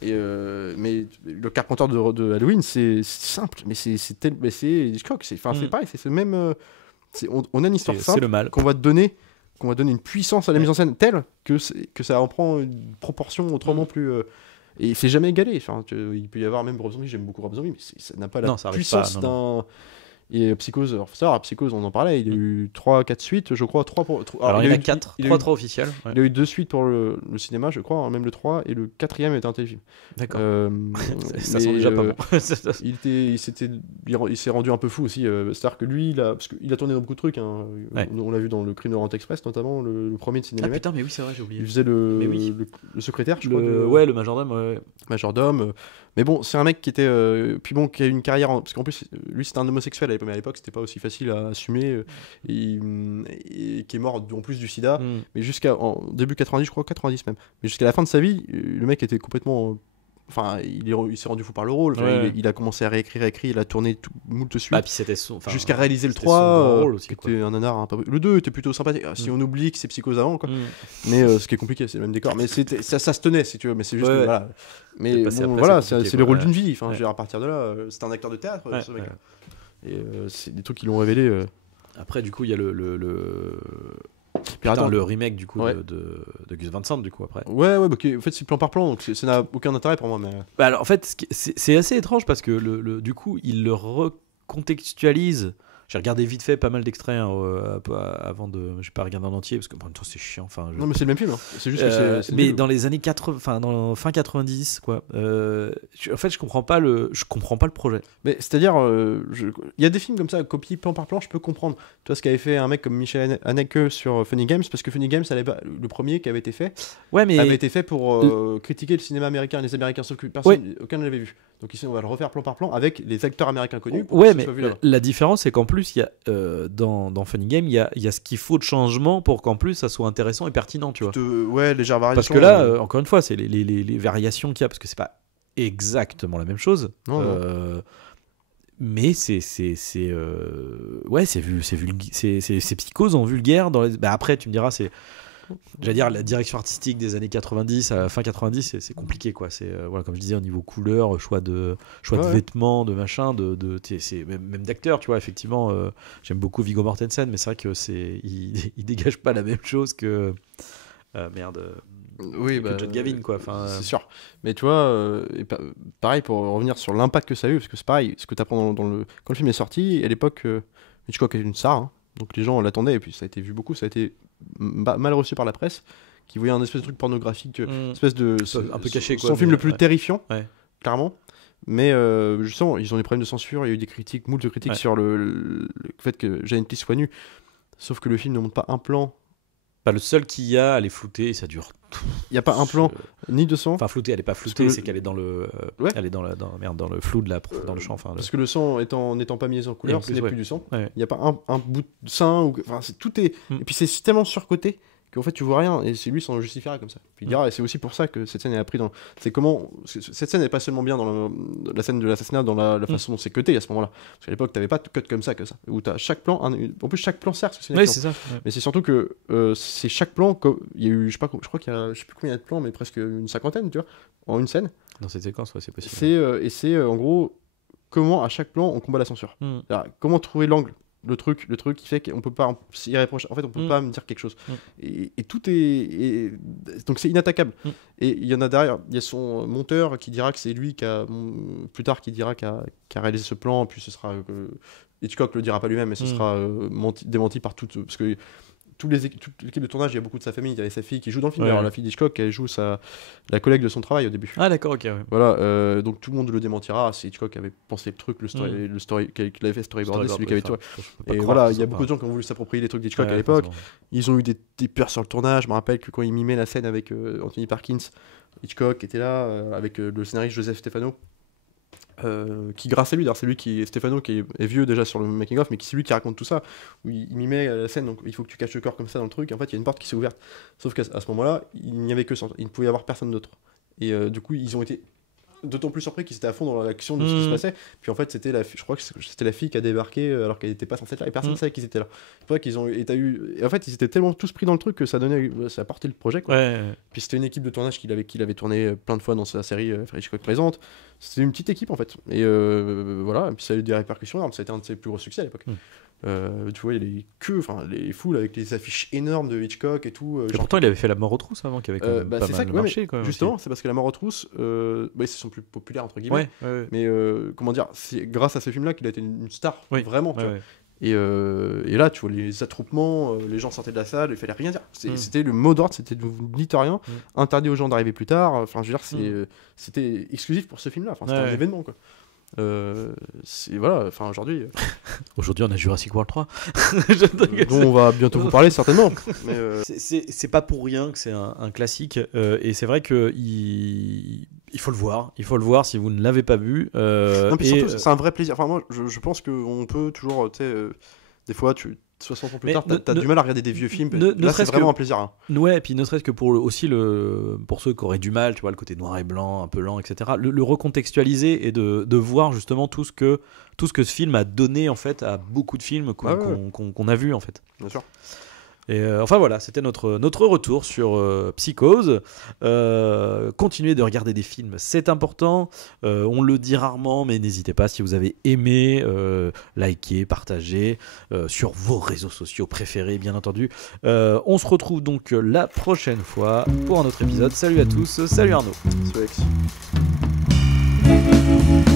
Mais le Carpenter de Halloween, c'est simple, mais c'est Hitchcock. C'est pareil, c'est ce même. On a une histoire simple le mal. qu'on va donner une puissance à la mise en scène telle que ça en prend une proportion autrement plus. Et c'est jamais égalé. Enfin, il peut y avoir même Rob Zombie, j'aime beaucoup Rob Zombie, mais ça n'a pas la puissance d'un. Et Psychose, Psychose, on en parlait, il y a eu 3-4 suites, je crois. Alors il y en a 4, 3 officiels. Ouais. Il y a eu 2 suites pour le cinéma, je crois, même le 3, et le 4e était un téléfilm. D'accord. Ça sent déjà pas bon. Il s'est rendu un peu fou aussi. C'est-à-dire que lui, parce qu'il a tourné dans beaucoup de trucs. Hein. On l'a vu dans le Crime d'Orient Express, notamment, le premier de Cinéma. Ah putain, mais oui, c'est vrai, j'ai oublié. Il faisait le secrétaire, je crois. Ouais, le majordome. Ouais. Majordome. Mais bon, c'est un mec qui était. Puis bon, qui a eu une carrière. Parce qu'en plus, lui, c'était un homosexuel mais à l'époque, c'était pas aussi facile à assumer. Et qui est mort en plus du sida. Mais en début 90, je crois, 90 même. Mais jusqu'à la fin de sa vie, le mec était complètement. Enfin, il s'est rendu fou par le rôle. Il a commencé à réécrire, il a tourné moult suite. Puis c'était jusqu'à réaliser le 3, rôle aussi, qui était un nanar un peu. Le 2 était plutôt sympathique. Si on oublie que c'est Psychose avant, quoi. Mais ce qui est compliqué, c'est le même décor. Mais ça se tenait, si tu veux. Mais c'est juste que, voilà. Mais bon, voilà, c'est le rôle d'une vie. Enfin, je veux dire, à partir de là, c'est un acteur de théâtre, ce mec. Et c'est des trucs qui l'ont révélé. Après, du coup, il y a le remake du coup de Gus Van Sant, du coup, après. Ouais, en fait, c'est plan par plan, donc ça n'a aucun intérêt pour moi. Mais... alors, en fait, c'est assez étrange parce que du coup, il le recontextualise. J'ai regardé vite fait pas mal d'extraits avant de. J'ai pas regardé en entier parce que en même temps c'est chiant. Non, mais c'est le même film. Hein. C'est juste que c'est mais dans les années 80, enfin dans fin 90, quoi. En fait, je comprends pas le projet. Mais c'est-à-dire, il y a des films comme ça, copiés plan par plan, je peux comprendre. Tu vois ce qu'avait fait un mec comme Michel Haneke sur Funny Games, parce que Funny Games, le premier qui avait été fait, avait été fait pour critiquer le cinéma américain et les Américains, sauf que aucun ne l'avait vu. Donc ici, on va le refaire plan par plan avec les acteurs américains connus. Mais la différence, c'est qu'en plus, il y a dans Funny Game, il y a ce qu'il faut de changement pour qu'en plus, ça soit intéressant et pertinent, tu vois. Légère variation. Parce que là, encore une fois, c'est les variations qu'il y a, parce que c'est pas exactement la même chose. Mais c'est Psychose en vulgaire. Après, tu me diras, j'allais dire la direction artistique des années 90 à fin 90, c'est compliqué, quoi. C'est comme je disais, au niveau couleur, choix de vêtements, de machin, c'est même d'acteurs, tu vois. Effectivement, j'aime beaucoup Viggo Mortensen, mais c'est vrai que il dégage pas la même chose que que John Gavin, quoi. C'est sûr. Mais tu vois, pareil, pour revenir sur l'impact que ça a eu, parce que c'est pareil, ce que tu apprends quand le film est sorti, à l'époque, Hitchcock était une star, hein, donc les gens l'attendaient, et puis ça a été vu beaucoup, ça a été mal reçu par la presse, qui voyait un espèce de truc pornographique, espèce de un peu caché, quoi. Son film le plus terrifiant, clairement. Mais justement, ils ont des problèmes de censure, il y a eu des critiques, moult de critiques sur le fait que Janet Leigh soit nue, sauf que le film ne montre pas un plan Pas le seul qu'il y a, elle est floutée et ça dure. Il y a pas un plan ni de sang. Enfin floutée, elle est pas floutée, que c'est qu'elle est dans le, elle est dans le flou de dans le champ. Enfin, parce que le sang n'étant pas mis en couleur, ce n'est plus du sang. Ouais. Il y a pas un bout de sein enfin tout est. Et puis c'est tellement surcoté qu'en fait tu vois rien et c'est lui s'en justifiera comme ça. Puis il dira et c'est aussi pour ça que cette scène est apprise dans. C'est comment cette scène n'est pas seulement bien dans la scène de l'assassinat, dans la façon dont c'est cuté à ce moment-là. Parce qu'à l'époque t'avais pas de cut comme ça où t'as chaque plan. En plus chaque plan sert. Oui, c'est ça. Ouais. Mais c'est surtout que c'est chaque plan. Il y a eu je crois qu'il y a je sais plus combien il y a de plans mais presque une cinquantaine tu vois en une scène. Dans cette séquence, ouais, c'est possible. C'est en gros comment à chaque plan on combat la censure. Alors, comment trouver l'angle. Le truc qui fait qu'on peut pas s'y reprocher. En fait, on peut pas me dire quelque chose. Et tout est donc c'est inattaquable. Et il y en a derrière, il y a son monteur qui dira que c'est lui plus tard qui dira qui a réalisé ce plan. Puis ce sera Hitchcock le dira pas lui-même, mais ce sera démenti par parce que toute l'équipe de tournage, il y a beaucoup de sa famille. Il y avait sa fille qui joue dans le film. Ouais. Alors, la fille d'Hitchcock, elle joue la collègue de son travail au début. Ah d'accord, ok. Ouais. Voilà, donc tout le monde le démentira. C'est Hitchcock qui avait pensé le truc, qu'il avait fait storyboarder, c'est lui qui avait tout. Et voilà, il y a beaucoup de gens qui ont voulu s'approprier les trucs d'Hitchcock à l'époque. Ils ont eu des peurs sur le tournage. Je me rappelle que quand il mimait la scène avec Anthony Perkins, Hitchcock était là avec le scénariste Joseph Stefano. Qui grâce à lui, d'ailleurs c'est lui Stefano qui est vieux déjà sur le making of, mais c'est lui qui raconte tout ça où il mimait la scène, donc il faut que tu caches le corps comme ça dans le truc, et en fait il y a une porte qui s'est ouverte, sauf qu'à ce moment là il n'y avait que ça, il ne pouvait y avoir personne d'autre, et du coup ils ont été d'autant plus surpris qu'ils étaient à fond dans l'action de ce qui se passait, puis en fait je crois que c'était la fille qui a débarqué alors qu'elle n'était pas censée être là et personne ne savait qu'ils étaient là. C'est pour ça qu'ils ont et en fait ils étaient tellement tous pris dans le truc que ça a porté le projet quoi. Ouais. Puis c'était une équipe de tournage qu'il avait tourné plein de fois dans sa série Hitchcock présente. C'était une petite équipe en fait, et voilà, et puis ça a eu des répercussions énormes. Ça a été un de ses plus gros succès à l'époque. Tu vois, il y a les foules avec les affiches énormes de Hitchcock et tout. Et pourtant, il avait fait La Mort aux trousses avant, qui avait quand même pas mal marché. Quand même, justement, c'est parce que La Mort aux trousses, c'est son plus populaire entre guillemets. Ouais. Mais comment dire, c'est grâce à ce film-là qu'il a été une star, vraiment. Tu vois. Ouais. Et là, tu vois, les attroupements, les gens sortaient de la salle, il fallait rien dire. C'était le mot d'ordre, c'était vous ne dites rien, interdit aux gens d'arriver plus tard. Enfin, je veux dire, c'était exclusif pour ce film-là. Enfin, c'était un événement, quoi. Voilà, enfin aujourd'hui. Aujourd'hui, on a Jurassic World 3. Dont on va bientôt vous parler certainement. Mais c'est pas pour rien que c'est un classique, et c'est vrai que il faut le voir. Il faut le voir si vous ne l'avez pas vu. Non, puis surtout, c'est un vrai plaisir. Enfin, moi, je pense qu'on peut toujours, tu sais, des fois, 60 ans plus tard, t'as du mal à regarder des vieux films. Là, c'est vraiment un plaisir. Hein. Ouais, et puis ne serait-ce que pour ceux qui auraient du mal, tu vois, le côté noir et blanc, un peu lent, etc. Le recontextualiser et de voir justement tout ce que ce film a donné en fait à beaucoup de films qu'on a vus en fait. Bien sûr. Et enfin voilà, c'était notre retour sur Psychose. Continuez de regarder des films, c'est important. On le dit rarement, mais n'hésitez pas, si vous avez aimé, likez, partagez sur vos réseaux sociaux préférés, bien entendu. On se retrouve donc la prochaine fois pour un autre épisode. Salut à tous, salut Arnaud. Salut Alex.